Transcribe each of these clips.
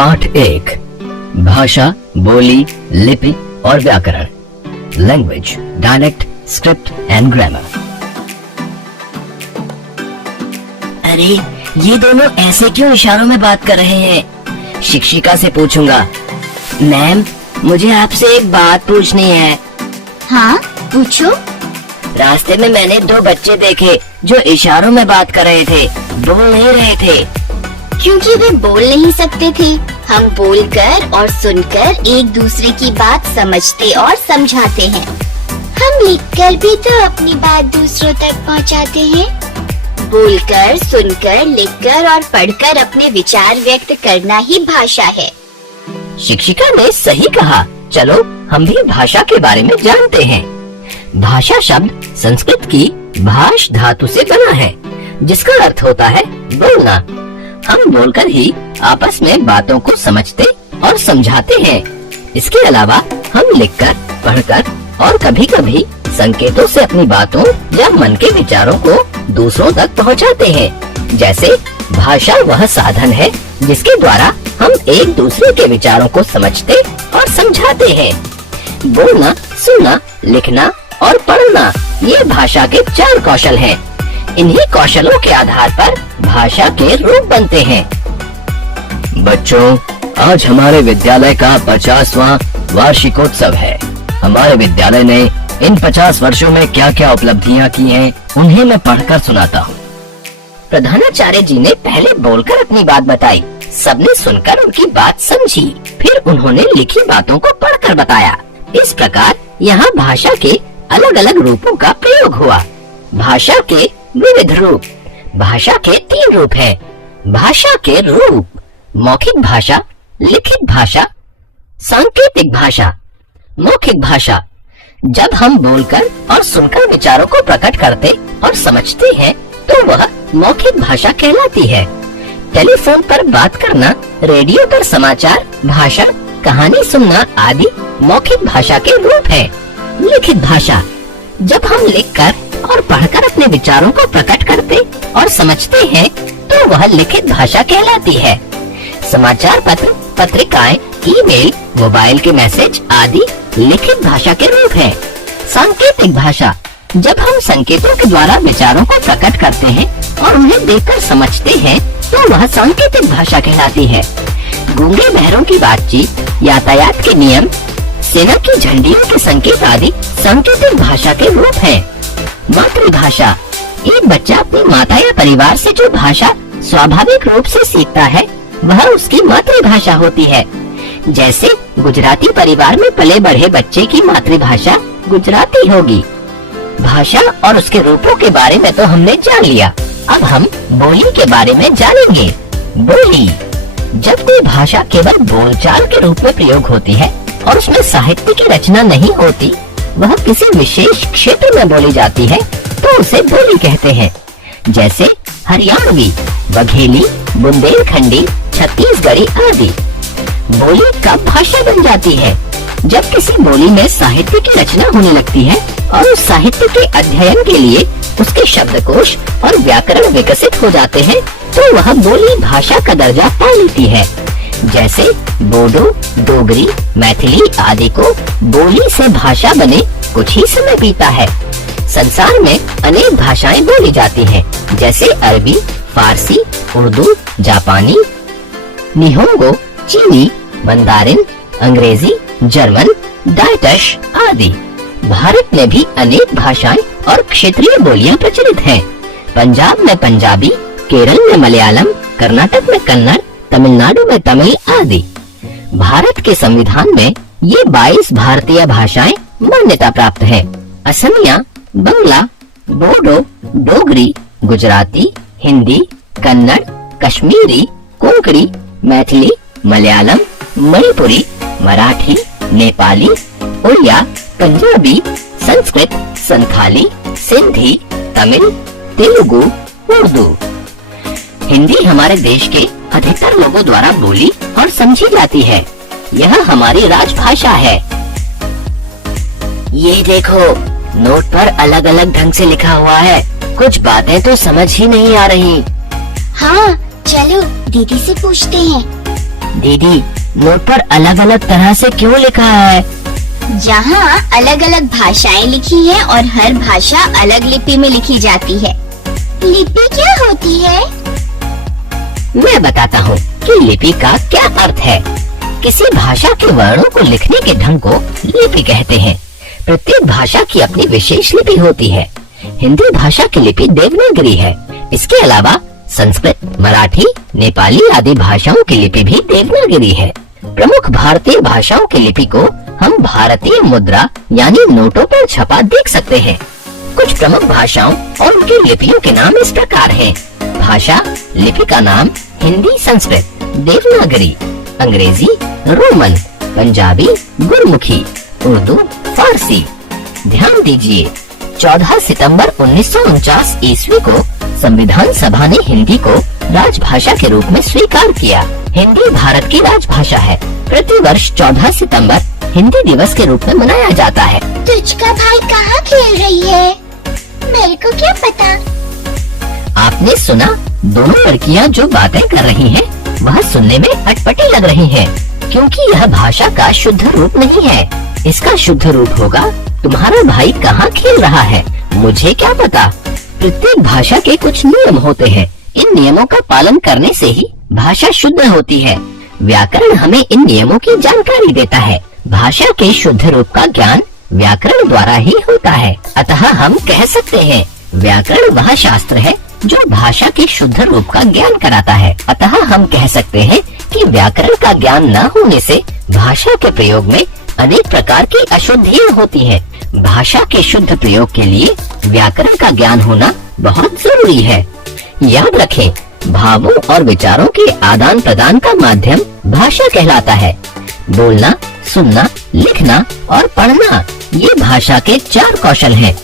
पाठ 1 भाषा, बोली, लिपि और व्याकरण। Language, dialect, script and grammar. अरे ये दोनों ऐसे क्यों इशारों में बात कर रहे हैं? शिक्षिका से पूछूंगा। मैम, मुझे आपसे एक बात पूछनी है। हाँ, पूछो। रास्ते में मैंने 2 बच्चे देखे जो इशारों में बात कर रहे थे, बोल नहीं रहे थे। क्योंकि वे बोल नहीं सकते थे। हम बोलकर और सुनकर एक दूसरे की बात समझते और समझाते हैं। हम लिखकर भी तो अपनी बात दूसरों तक पहुंचाते हैं। बोलकर, सुनकर, लिखकर और पढ़कर अपने विचार व्यक्त करना ही भाषा है। शिक्षिका ने सही कहा। चलो हम भी भाषा के बारे में जानते हैं। भाषा शब्द संस्कृत की भाष धातु से बना है, जिसका अर्थ होता है बोलना। हम बोलकर ही आपस में बातों को समझते और समझाते हैं। इसके अलावा हम लिखकर, पढ़कर और कभी-कभी संकेतों से अपनी बातों या मन के विचारों को दूसरों तक पहुंचाते हैं। जैसे भाषा वह साधन है जिसके द्वारा हम एक दूसरे के विचारों को समझते और समझाते हैं। बोलना, सुनना, लिखना और पढ़ना ये भाषा के 4 कौशल हैं। इन्हीं कौशलों के आधार पर भाषा के रूप बनते हैं। बच्चों, आज हमारे विद्यालय का 50वां वार्षिकोत्सव है। हमारे विद्यालय ने इन 50 वर्षों में क्या क्या उपलब्धियां की हैं, उन्हें मैं पढ़कर सुनाता हूँ। प्रधानाचार्य जी ने पहले बोलकर अपनी बात बताई। सबने सुनकर उनकी बात समझी। फिर उन्होंने लिखी बातों को पढ़कर बताया। इस प्रकार यहाँ भाषा के अलग अलग रूपों का प्रयोग हुआ। भाषा के विविध रूप। भाषा के 3 रूप हैं। भाषा के रूप: मौखिक भाषा, लिखित भाषा, सांकेतिक भाषा। मौखिक भाषा: जब हम बोलकर और सुनकर विचारों को प्रकट करते और समझते हैं तो वह मौखिक भाषा कहलाती है। टेलीफोन पर बात करना, रेडियो पर समाचार, भाषण, कहानी सुनना आदि मौखिक भाषा के रूप है। लिखित भाषा: जब हम लिखकर और पढ़कर अपने विचारों को प्रकट करते और समझते हैं तो वह लिखित भाषा कहलाती है। समाचार पत्र, पत्रिकाएं, ईमेल, मोबाइल के मैसेज आदि लिखित भाषा के रूप हैं। सांकेतिक भाषा: जब हम संकेतों के द्वारा विचारों को प्रकट करते हैं और उन्हें देखकर समझते हैं तो वह सांकेतिक भाषा कहलाती है। गूंगे बहरों की बातचीत, यातायात के नियम, सेना की झंडियों के संकेत आदि सांकेतिक भाषा के रूप हैं। मातृभाषा: एक बच्चा अपनी माता या परिवार से जो भाषा स्वाभाविक रूप से सीखता है वह उसकी मातृभाषा होती है। जैसे गुजराती परिवार में पले बढ़े बच्चे की मातृभाषा गुजराती होगी। भाषा और उसके रूपों के बारे में तो हमने जान लिया। अब हम बोली के बारे में जानेंगे। बोली: जब कोई भाषा केवल बोलचाल के रूप में प्रयोग होती है और उसमें साहित्य की रचना नहीं होती, वह किसी विशेष क्षेत्र में बोली जाती है तो उसे बोली कहते हैं। जैसे हरियाणवी, बघेली, बुंदेलखंडी, छत्तीसगढ़ी आदि। बोली कब भाषा बन जाती है? जब किसी बोली में साहित्य की रचना होने लगती है और उस साहित्य के अध्ययन के लिए उसके शब्दकोश और व्याकरण विकसित हो जाते हैं तो वह बोली भाषा का दर्जा पा लेती है। जैसे बोडो, डोगरी, मैथिली आदि को बोली से भाषा बने कुछ ही समय बीता है। संसार में अनेक भाषाएं बोली जाती हैं, जैसे अरबी, फारसी, उर्दू, जापानी, निहोंगो, चीनी, मंदारिन, अंग्रेजी, जर्मन, डाइटश आदि। भारत में भी अनेक भाषाएं और क्षेत्रीय बोलियां प्रचलित हैं। पंजाब में पंजाबी, केरल में मलयालम, कर्नाटक में कन्नड़, तमिलनाडु में तमिल आदि। भारत के संविधान में ये 22 भारतीय भाषाएं मान्यता प्राप्त है। असमिया, बंगला, बोडो, डोगरी, गुजराती, हिंदी, कन्नड़, कश्मीरी, कोंकणी, मैथिली, मलयालम, मणिपुरी, मराठी, नेपाली, उड़िया, पंजाबी, संस्कृत, संथाली, सिंधी, तमिल, तेलुगु, उर्दू। हिंदी हमारे देश के अधिकतर लोगों द्वारा बोली और समझी जाती है। यह हमारी राजभाषा है। ये देखो, नोट पर अलग अलग ढंग से लिखा हुआ है। कुछ बातें तो समझ ही नहीं आ रही। हाँ, चलो दीदी से पूछते हैं। दीदी, नोट पर अलग अलग तरह से क्यों लिखा है? जहाँ अलग अलग भाषाएं लिखी हैं और हर भाषा अलग लिपि में लिखी जाती है। लिपि क्या होती है? मैं बताता हूँ कि लिपि का क्या अर्थ है। किसी भाषा के वर्णों को लिखने के ढंग को लिपि कहते हैं। प्रत्येक भाषा की अपनी विशेष लिपि होती है। हिंदी भाषा की लिपि देवनागरी है। इसके अलावा संस्कृत, मराठी, नेपाली आदि भाषाओं की लिपि भी देवनागरी है। प्रमुख भारतीय भाषाओं की लिपि को हम भारतीय मुद्रा यानी नोटों पर छपा देख सकते हैं। कुछ प्रमुख भाषाओं और उनकी लिपियों के नाम इस प्रकार हैं। भाषा लिपि का नाम हिंदी, संस्कृत, देवनागरी, अंग्रेजी, रोमन, पंजाबी, गुरमुखी, उर्दू, फारसी। ध्यान दीजिए, 14 सितंबर 1949 ईस्वी को संविधान सभा ने हिंदी को राजभाषा के रूप में स्वीकार किया। हिंदी भारत की राजभाषा है। प्रति वर्ष 14 सितंबर हिंदी दिवस के रूप में मनाया जाता है। तुझका भाई कहाँ खेल रही है? मेरे को क्या पता। आपने सुना, दोनों लड़कियां जो बातें कर रही हैं, वह सुनने में अटपटी लग रही हैं, क्योंकि यह भाषा का शुद्ध रूप नहीं है। इसका शुद्ध रूप होगा, तुम्हारा भाई कहाँ खेल रहा है, मुझे क्या पता। प्रत्येक भाषा के कुछ नियम होते हैं। इन नियमों का पालन करने से ही भाषा शुद्ध होती है। व्याकरण हमें इन नियमों की जानकारी देता है। भाषा के शुद्ध रूप का ज्ञान व्याकरण द्वारा ही होता है। अतः हम कह सकते हैं, व्याकरण वह शास्त्र है जो भाषा के शुद्ध रूप का ज्ञान कराता है। अतः हम कह सकते हैं कि व्याकरण का ज्ञान न होने से भाषा के प्रयोग में अनेक प्रकार की अशुद्धियाँ होती हैं। भाषा के शुद्ध प्रयोग के लिए व्याकरण का ज्ञान होना बहुत जरूरी है। याद रखें, भावों और विचारों के आदान प्रदान का माध्यम भाषा कहलाता है। बोलना, सुनना, लिखना और पढ़ना, ये भाषा के 4 कौशल हैं।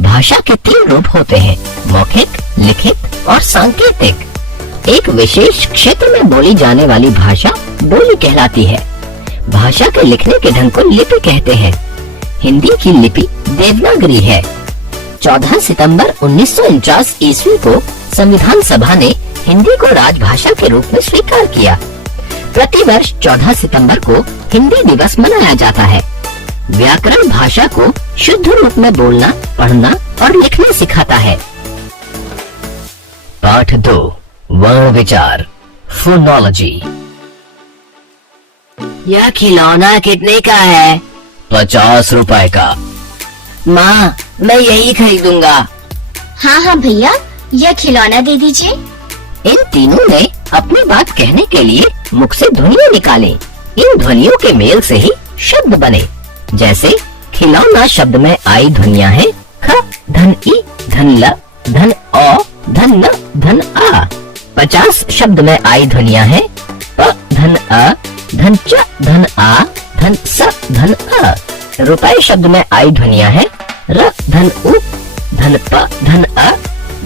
भाषा के 3 रूप होते हैं, मौखिक, लिखित और सांकेतिक। एक विशेष क्षेत्र में बोली जाने वाली भाषा बोली कहलाती है। भाषा के लिखने के ढंग को लिपि कहते हैं। हिंदी की लिपि देवनागरी है। 14 सितंबर 1949 ईस्वी को संविधान सभा ने हिंदी को राजभाषा के रूप में स्वीकार किया। प्रति वर्ष 14 सितंबर को हिंदी दिवस मनाया जाता है। व्याकरण भाषा को शुद्ध रूप में बोलना, पढ़ना और लिखना सिखाता है। पाठ 2, वर्ण विचार, फोनोलॉजी। यह खिलौना कितने का है? 50 रुपए का। माँ, मैं यही खरीदूंगा। हाँ हाँ भैया, यह खिलौना दे दीजिए। इन तीनों ने अपनी बात कहने के लिए मुख से ध्वनियाँ निकाली। इन ध्वनियों के मेल से ही शब्द बने। जैसे खिलौना शब्द में आई ध्वनियाँ हैं ख, धन ई, धन ल, धन औ, धन न, धन आ। 50 शब्द में आई ध्वनियाँ हैं प, धन अ, धन च, धन आ, धन स, धन अ। रुपए शब्द में आई ध्वनियाँ हैं र, धन उ, धन प, धन अ,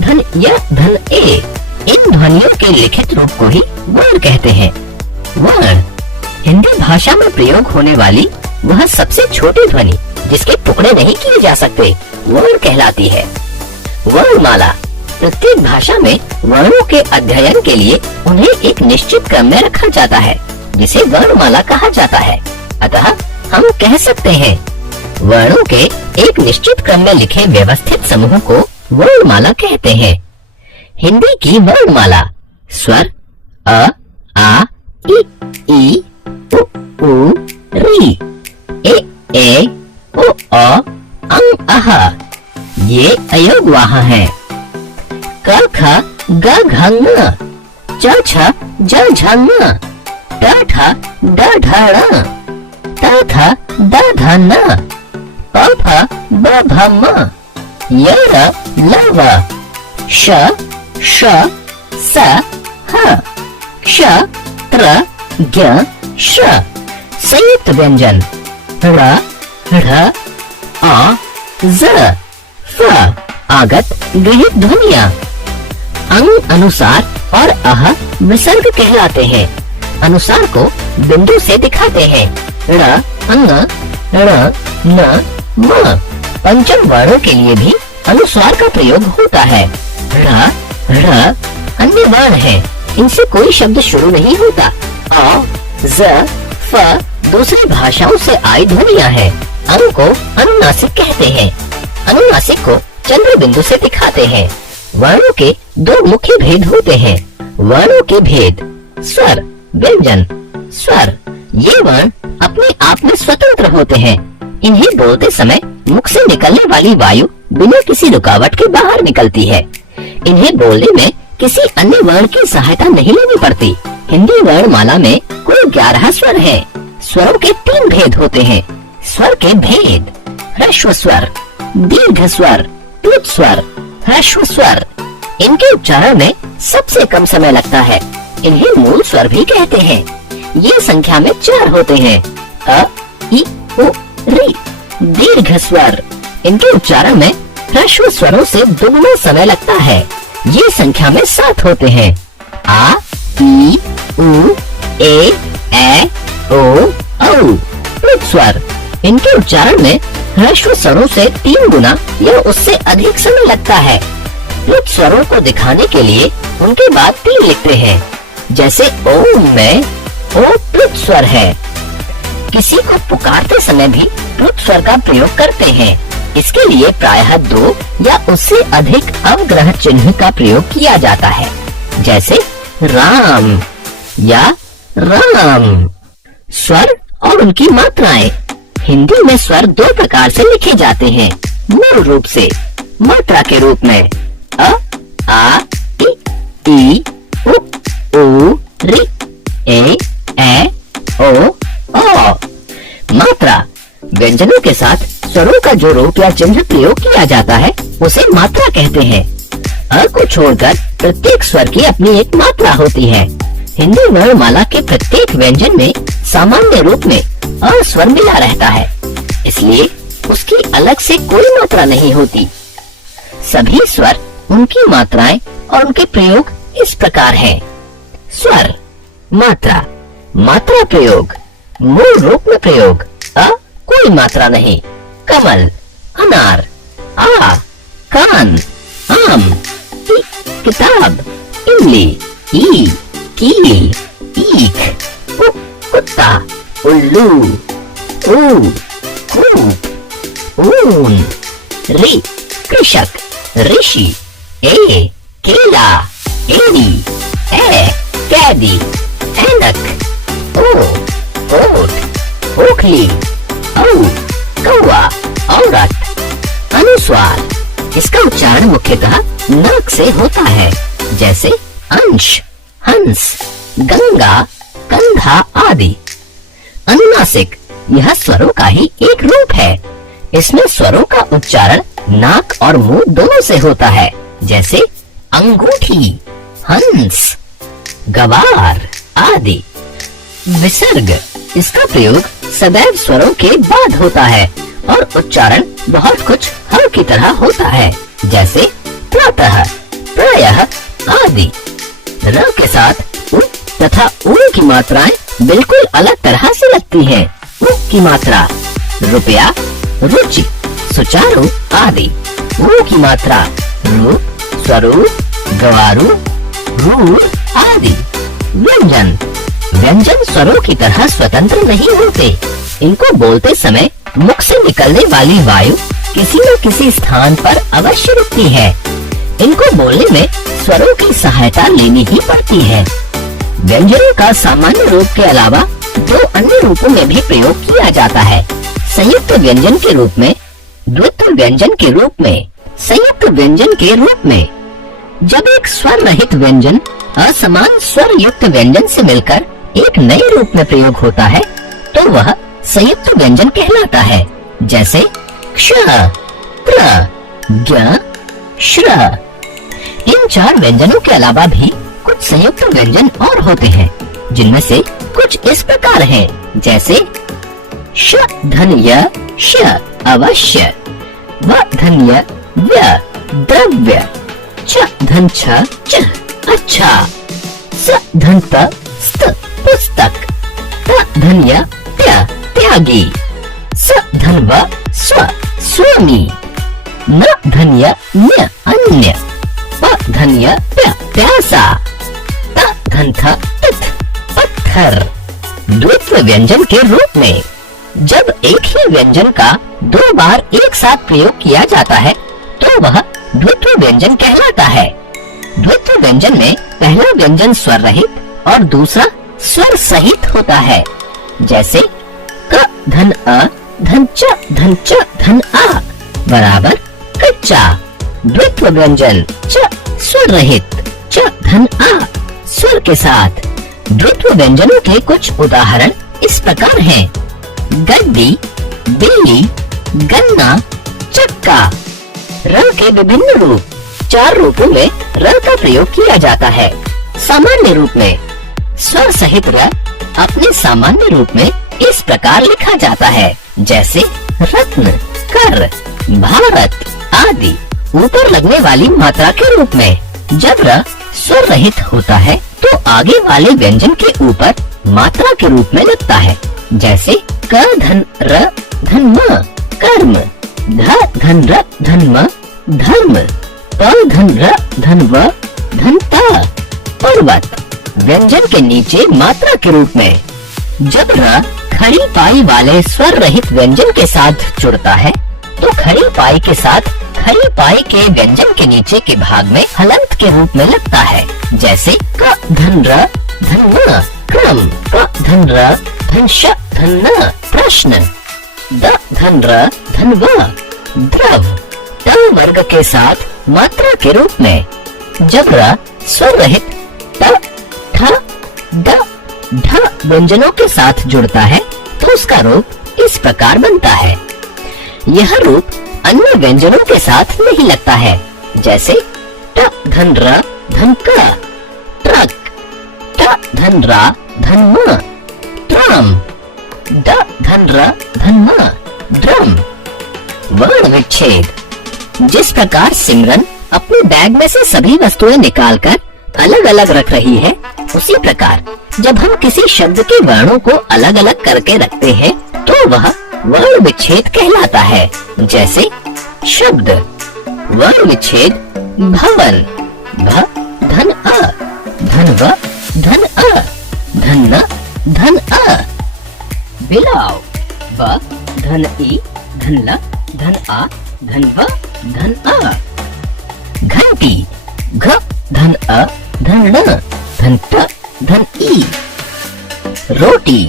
धन य, धन ए। इन ध्वनियों के लिखित रूप को ही वर्ण कहते हैं। वर्ण हिंदी भाषा में प्रयोग होने वाली वह सबसे छोटी ध्वनि जिसके टुकड़े नहीं किए जा सकते, वर्ण कहलाती है। वर्णमाला प्रत्येक भाषा में वर्णों के अध्ययन के लिए उन्हें एक निश्चित क्रम में रखा जाता है, जिसे वर्णमाला कहा जाता है। अतः हम कह सकते हैं, वर्णों के एक निश्चित क्रम में लिखे व्यवस्थित समूह को वर्णमाला कहते हैं। हिंदी की वर्णमाला स्वर अ, आ, ई, उ, री, ए, ओ, अंग, अह। ये अयोगवाह है। क, ख, ग, घ, ङ, च, छ, ज, झ, ङ, ट, ठ, ड, ढ, ण, त, थ, द, ध, न, प, फ, ब, भ, म, य, र, ल, व, श, श, स, ह, क्ष, त्र, ज्ञ, श। संयुक्त व्यंजन र, ढ़, आ, ज, फ। आगत गृहीत ध्वनियाँ अंग, अनुसार और अह विसर्ग कहलाते हैं। अनुसार को बिंदु से दिखाते हैं। ण, अंग, ण, न, म। पंचम वर्णों के लिए भी अनुस्वार का प्रयोग होता है। ढ़, ढ़ अन्य वर्ण है, इनसे कोई शब्द शुरू नहीं होता। अ, ज, फ दूसरी भाषाओं से आई ध्वनियाँ हैं। अंग को अनुनासिक कहते हैं। अनुनासिक को चंद्र बिंदु से दिखाते हैं। वर्णों के दो मुख्य भेद होते हैं। वर्णों के भेद: स्वर, व्यंजन। स्वर, ये वर्ण अपने आप में स्वतंत्र होते हैं। इन्हें बोलते समय मुख से निकलने वाली वायु बिना किसी रुकावट के बाहर निकलती है। इन्हें बोलने में किसी अन्य वर्ण की सहायता नहीं लेनी पड़ती। हिंदी वर्णमाला में कुल 11 स्वर हैं। स्वरों के 3 भेद होते हैं। स्वर के भेद: ह्रस्व स्वर, दीर्घ स्वर, प्लुत स्वर। ह्रस्व स्वर, इनके उच्चारण में सबसे कम समय लगता है। इन्हें मूल स्वर भी कहते हैं। ये संख्या में 4 होते हैं: अ, इ, उ, रि। दीर्घ स्वर, इनके उच्चारण में ह्रस्व स्वरों से दुगना समय लगता है। ये संख्या में 7 होते हैं: आ, ई, उ, ए, ओ, औ। प्लुत स्वर, इनके उच्चारण में ह्रस्व स्वरों से 3 गुना या उससे अधिक समय लगता है। प्लुत स्वरों को दिखाने के लिए उनके बाद 3 लिखते हैं। जैसे ओम में ओ प्लुत स्वर है। किसी को पुकारते समय भी प्लुत स्वर का प्रयोग करते हैं। इसके लिए प्रायः 2 या उससे अधिक अवग्रह चिन्ह का प्रयोग किया जाता है। जैसे राम या राम। स्वर और उनकी मात्राएं: हिंदी में स्वर 2 प्रकार से लिखे जाते हैं। मूल रूप से मात्रा के रूप में अ, आ, इ, उ, रि, ए, ओ, औ। मात्रा: व्यंजनों के साथ स्वरों का जो रूप या चिन्ह प्रयोग किया जाता है उसे मात्रा कहते हैं। अ को छोड़कर प्रत्येक स्वर की अपनी एक मात्रा होती है। हिंदी वर्णमाला के प्रत्येक व्यंजन में सामान्य रूप में अ स्वर मिला रहता है, इसलिए उसकी अलग से कोई मात्रा नहीं होती। सभी स्वर, उनकी मात्राएं और उनके प्रयोग इस प्रकार हैं। स्वर, मात्रा, मात्रा प्रयोग, मूल रूप में प्रयोग: अ कोई मात्रा नहीं। कमल, अनार। आ, कान, आम। इ, किताब, इमली। ई, कील, ईख। उ, कुत्ता, उल्लू। ऊ, कूप, ऊन। रि, कृषक, ऋषि। ए, केला, एड़ी। ए, कैदी, ऐनक। ओ, ओट, ओखली। औ, कौवा, औरत। अनुस्वार, इसका उच्चारण मुख्यतः नाक से होता है। जैसे अंश, हंस, गंगा, कंधा आदि। अनुनासिक, यह स्वरों का ही एक रूप है। इसमें स्वरों का उच्चारण नाक और मुंह दोनों से होता है। जैसे अंगूठी, हंस, गवार आदि। विसर्ग, इसका प्रयोग सदैव स्वरों के बाद होता है और उच्चारण बहुत कुछ ह की तरह होता है। जैसे प्रातः, प्रायः आदि। र के साथ उ तथा उ की मात्राएं बिल्कुल अलग तरह से लगती हैं। उ की मात्रा: रुपया, रुचि, सुचारू आदि। उ की मात्रा: रूप, स्वरूप, गवारू, रूर आदि। व्यंजन, व्यंजन स्वरों की तरह स्वतंत्र नहीं होते। इनको बोलते समय मुख से निकलने वाली वायु किसी न किसी स्थान पर अवश्य रुकती है। इनको बोलने में स्वरों की सहायता लेनी ही पड़ती है। व्यंजनों का सामान्य रूप के अलावा 2 अन्य रूपों में भी प्रयोग किया जाता है: संयुक्त व्यंजन के रूप में, द्वित्व व्यंजन के रूप में, संयुक्त व्यंजन के रूप में। जब एक स्वर रहित व्यंजन असमान स्वर युक्त व्यंजन से मिलकर एक नए रूप में प्रयोग होता है तो वह संयुक्त व्यंजन कहलाता है। जैसे क्ष, त्र, ज्ञ, श्र। इन 4 व्यंजनों के अलावा भी कुछ संयुक्त व्यंजन और होते हैं, जिनमें से कुछ इस प्रकार हैं। जैसे श धन्य, श अवश्य। व धन्य, व्य द्रव्य। छ धन छ, च अच्छा। स धन त, स्त पुस्तक। त धन्य, त्य त्यागी। स धन व, स्व स्वामी। न धन्य, न्य अन्य। प धन्य, प्य प्यासा। त धन थ, तिथ पत्थर। पत्थर। द्वित्व व्यंजन के रूप में जब एक ही व्यंजन का दो बार एक साथ प्रयोग किया जाता है तो वह द्वित्व व्यंजन कहलाता है। द्वित्व व्यंजन में पहला व्यंजन स्वर रहित और दूसरा स्वर सहित होता है, जैसे क धन अ धन च धन आ बराबर कच्चा। द्वित्व व्यंजन च स्वर रहित च धन आ स्वर के साथ। द्वित्व व्यंजनों के कुछ उदाहरण इस प्रकार हैं: गड्डी, बिल्ली, गन्ना, चक्का। र के विभिन्न रूप। 4 रूपों में र का प्रयोग किया जाता है। सामान्य रूप में स्वर सहित र अपने सामान्य रूप में इस प्रकार लिखा जाता है, जैसे रत्न, कर, भारत आदि। ऊपर लगने वाली मात्रा के रूप में जब र स्वर रहित होता है तो आगे वाले व्यंजन के ऊपर मात्रा के रूप में लगता है, जैसे क धन र धन म कर्म, ध धन र धन म धर्म, प धन र धन व धन त पर्वत। व्यंजन के नीचे मात्रा के रूप में जब र खड़ी पाई वाले स्वर रहित व्यंजन के साथ जुड़ता है तो खड़ी पाई के साथ खड़ी पाई के व्यंजन के नीचे के भाग में हलंत के रूप में लगता है, जैसे क धन र धन म क्रम, क धन र धन श धन न प्रश्न, द धन र धन व द्रव। ट वर्ग के साथ मात्रा के रूप में जब र स्वर रहित ट ठ ड ढ व्यंजनों के साथ जुड़ता है तो उसका रूप इस प्रकार बनता है। यह रूप अन्य व्यंजनों के साथ नहीं लगता है, जैसे ट धन र धन क ट्रक, ट धन रा धन म ट्राम, ड धन र धन म ड्रम। वर्ण विच्छेद। जिस प्रकार सिमरन अपने बैग में से सभी वस्तुएं निकालकर अलग अलग रख रही है, उसी प्रकार जब हम किसी शब्द के वर्णों को अलग अलग करके रखते हैं तो वह वर्ण विच्छेद कहलाता है, जैसे शब्द। वर्ण विच्छेद भवन, भ धन अ धन व धन अ धन न धन अ। बिलाव, ब धन ई धन ल धन आ धन व धन अ। घंटी, घ धन अ धन न धन त धन ई। रोटी,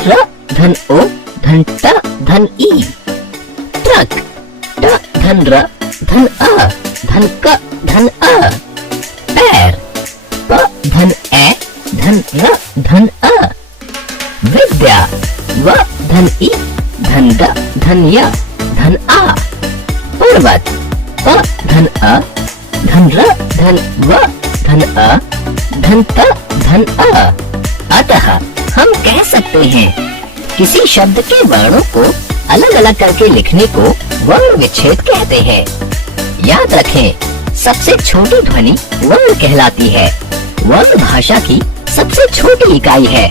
र धन ओ धन ट धन ई। ट्रक, ट धन र धन अ धन क धन अ। पैर, प धन ए धन र धन अ। विद्या, व धन ई धन द धन य धन आ। पर्वत, प धन अ धन र धन व धन अ धन त धन अ। अतः हम कह सकते हैं किसी शब्द के वर्णों को अलग अलग करके लिखने को वर्ण विच्छेद कहते हैं। याद रखें, सबसे छोटी ध्वनि वर्ण कहलाती है। वर्ण भाषा की सबसे छोटी इकाई है।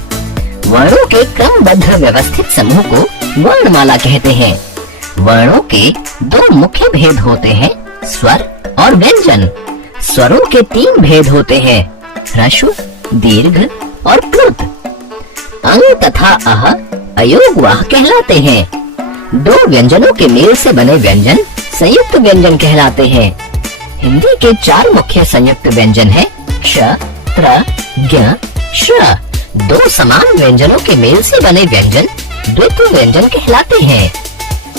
वर्णों के क्रमबद्ध व्यवस्थित समूह को वर्णमाला कहते हैं। वर्णों के 2 मुख्य भेद होते हैं, स्वर और व्यंजन। स्वरों के 3 भेद होते हैं, ह्रस्व, दीर्घ और प्लुत। अंग तथा अह अयोगवाह कहलाते हैं। 2 व्यंजनों के मेल से बने व्यंजन संयुक्त व्यंजन कहलाते हैं। हिंदी के 4 मुख्य संयुक्त व्यंजन हैं, क्ष, त्र, ज्ञ, श्र। 2 समान व्यंजनों के मेल से बने व्यंजन द्वित्व व्यंजन कहलाते हैं।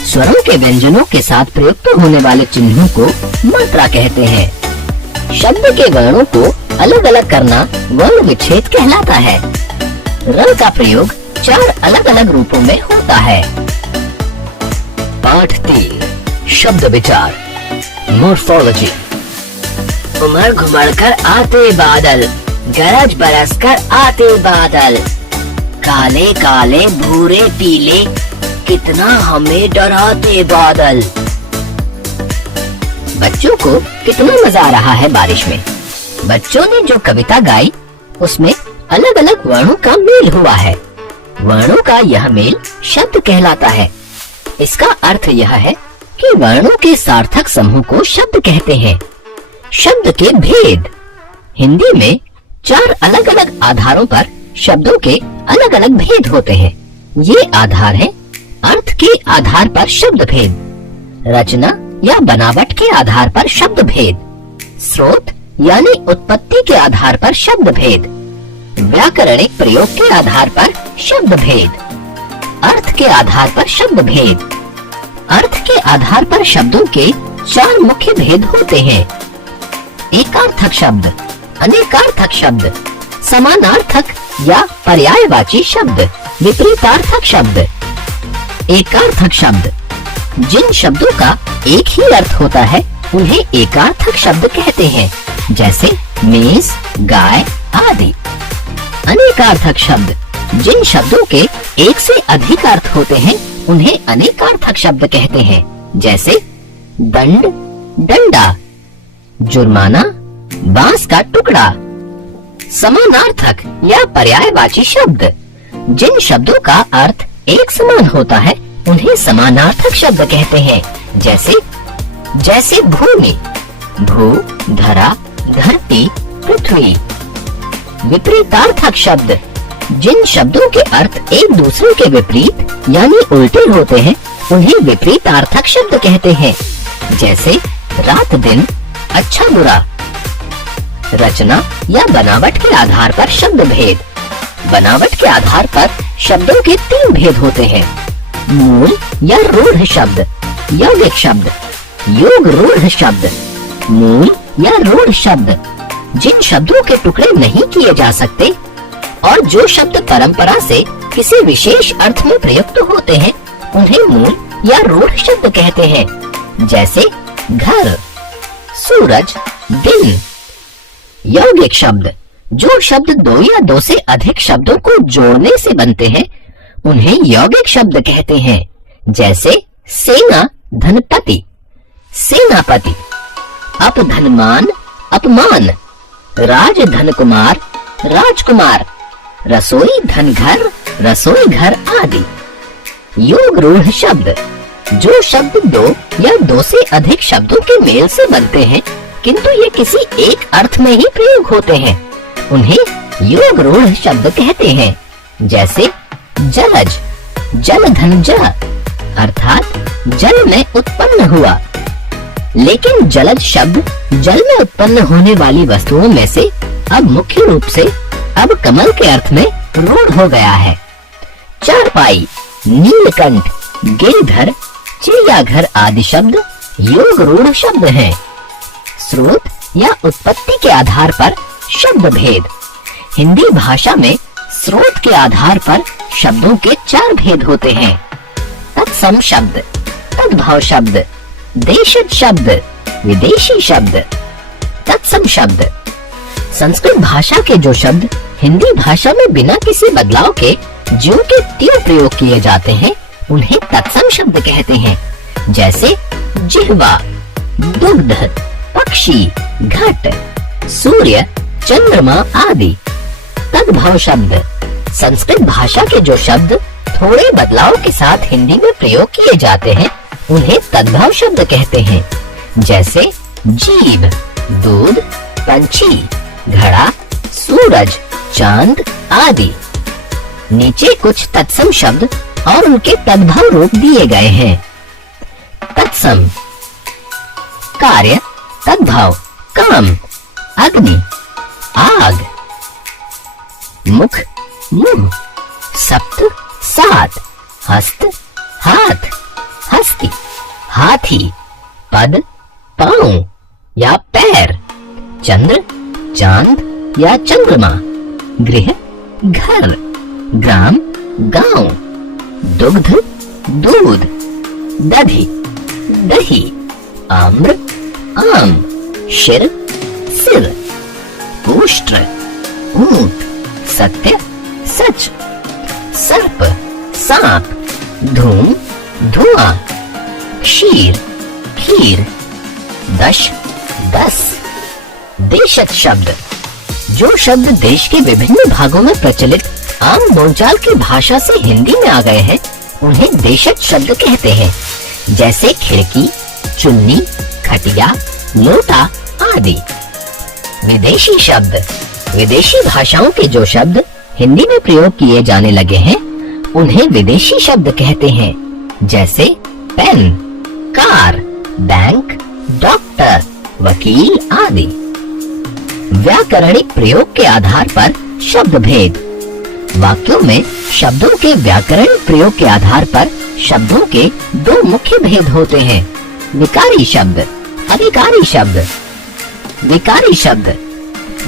स्वरों के व्यंजनों के साथ प्रयुक्त होने वाले चिन्हों को मात्रा कहते हैं। शब्द के वर्णों को अलग अलग करना वर्ण विच्छेद कहलाता है। र का प्रयोग 4 अलग अलग रूपों में होता है। पाठ 3 शब्द विचार मोर्फोलॉजी। उमड़ घुमड़ कर आते बादल, गरज बरस कर आते बादल, काले काले भूरे पीले, कितना हमें डराते बादल। बच्चों को कितना मजा आ रहा है बारिश में। बच्चों ने जो कविता गाई उसमें अलग अलग वर्णों का मेल हुआ है। वर्णों का यह मेल शब्द कहलाता है। इसका अर्थ यह है कि वर्णों के सार्थक समूह को शब्द कहते हैं। शब्द के भेद। हिंदी में 4 अलग अलग आधारों पर शब्दों के अलग अलग भेद होते हैं। ये आधार है अर्थ के आधार पर शब्द भेद, रचना या बनावट के आधार पर शब्द भेद, स्रोत यानी उत्पत्ति के आधार पर शब्द भेद, व्याकरणिक प्रयोग के आधार पर शब्द भेद, अर्थ के आधार पर शब्द भेद। अर्थ के आधार पर शब्दों के 4 मुख्य भेद होते हैं। एकार्थक शब्द, अनेकार्थक शब्द, समानार्थक या पर्यायवाची शब्द, विपरीतार्थक शब्द। एकार्थक शब्द, जिन शब्दों का एक ही अर्थ होता है उन्हें एकार्थक शब्द कहते हैं, जैसे मेज, गाय आदि। अनेकार्थक शब्द, जिन शब्दों के एक से अधिक अर्थ होते हैं उन्हें अनेकार्थक शब्द कहते हैं, जैसे दंड, डंडा, जुर्माना, बांस का टुकड़ा। समानार्थक या पर्यायवाची शब्द, जिन शब्दों का अर्थ एक समान होता है उन्हें समानार्थक शब्द कहते हैं, जैसे भूमि, भू, धरा, धरती, पृथ्वी। विपरीतार्थक शब्द, जिन शब्दों के अर्थ एक दूसरे के विपरीत यानी उल्टे होते हैं उन्हें विपरीतार्थक शब्द कहते हैं, जैसे रात दिन, अच्छा बुरा। रचना या बनावट के आधार पर शब्द भेद। बनावट के आधार पर शब्दों के 3 भेद होते हैं। मूल या रूढ़ शब्द, यौगिक शब्द, योग रूढ़ शब्द। मूल या रूढ़ शब्द, जिन शब्दों के टुकड़े नहीं किए जा सकते और जो शब्द परंपरा से किसी विशेष अर्थ में प्रयुक्त होते हैं उन्हें मूल या रूढ़ शब्द कहते हैं, जैसे घर, सूरज, दिन। यौगिक शब्द, जो शब्द 2 या 2 से अधिक शब्दों को जोड़ने से बनते हैं उन्हें यौगिक शब्द कहते हैं, जैसे सेना, धनपति, सेनापति। अपधनमान, अपमान, राज धन कुमार, राजकुमार, रसोई धन घर, रसोई घर आदि। योग रूढ़ शब्द, जो शब्द 2 या 2 से अधिक शब्दों के मेल से बनते हैं किंतु ये किसी एक अर्थ में ही प्रयोग होते हैं उन्हें योग रूढ़ शब्द कहते हैं, जैसे जलज, जलधन जल, अर्थात जल में उत्पन्न हुआ। लेकिन जलज शब्द जल में उत्पन्न होने वाली वस्तुओं में से अब मुख्य रूप से अब कमल के अर्थ में रूढ़ हो गया है। चारपाई, नीलकंठ, गिरधर, चिड़ियाघर आदि शब्द योग रूढ़ शब्द हैं। स्रोत या उत्पत्ति के आधार पर शब्द भेद। हिंदी भाषा में स्रोत के आधार पर शब्दों के 4 भेद होते हैं। तत्सम शब्द, तद्भव शब्द, देशज शब्द, विदेशी शब्द। तत्सम शब्द, संस्कृत भाषा के जो शब्द हिंदी भाषा में बिना किसी बदलाव के ज्यों के त्यों प्रयोग किए जाते हैं उन्हें तत्सम शब्द कहते हैं, जैसे जिह्वा, दुग्ध, पक्षी, घट, सूर्य, चंद्रमा आदि। तद्भव शब्द, संस्कृत भाषा के जो शब्द थोड़े बदलाव के साथ हिंदी में प्रयोग किए जाते हैं उन्हें तद्भव शब्द कहते हैं, जैसे जीभ, दूध, पंछी, घड़ा, सूरज, चांद आदि। नीचे कुछ तत्सम शब्द और उनके तद्भव रूप दिए गए हैं। तत्सम, कार्य, तद्भव, काम, अग्नि, आग, मुख, मुंह, सप्त, 7, हस्त, हाथ, हस्ती, हाथी, पद, पांव या पैर, चंद्र, चांद या चंद्रमा, गृह, घर, ग्राम, गांव, दुग्ध, दूध, दधि, दही, आम्र, आम, शिर, सिर, उष्ट्र, ऊंट, सत्य, सच, सर्प, सांप, धूम, धुआं, क्षीर, खीर, दश, 10। देशज शब्द, जो शब्द देश के विभिन्न भागों में प्रचलित आम बोलचाल की भाषा से हिंदी में आ गए हैं उन्हें देशज शब्द कहते हैं, जैसे खिड़की, चुन्नी, खटिया, लोटा आदि। विदेशी शब्द, विदेशी भाषाओं के जो शब्द हिंदी में प्रयोग किए जाने लगे हैं उन्हें विदेशी शब्द कहते हैं, जैसे पेन, कार, बैंक, डॉक्टर, वकील आदि। व्याकरणिक प्रयोग के आधार पर शब्द भेद। वाक्यों में शब्दों के व्याकरणिक प्रयोग के आधार पर शब्दों के दो मुख्य भेद होते हैं, विकारी शब्द, अविकारी शब्द। विकारी शब्द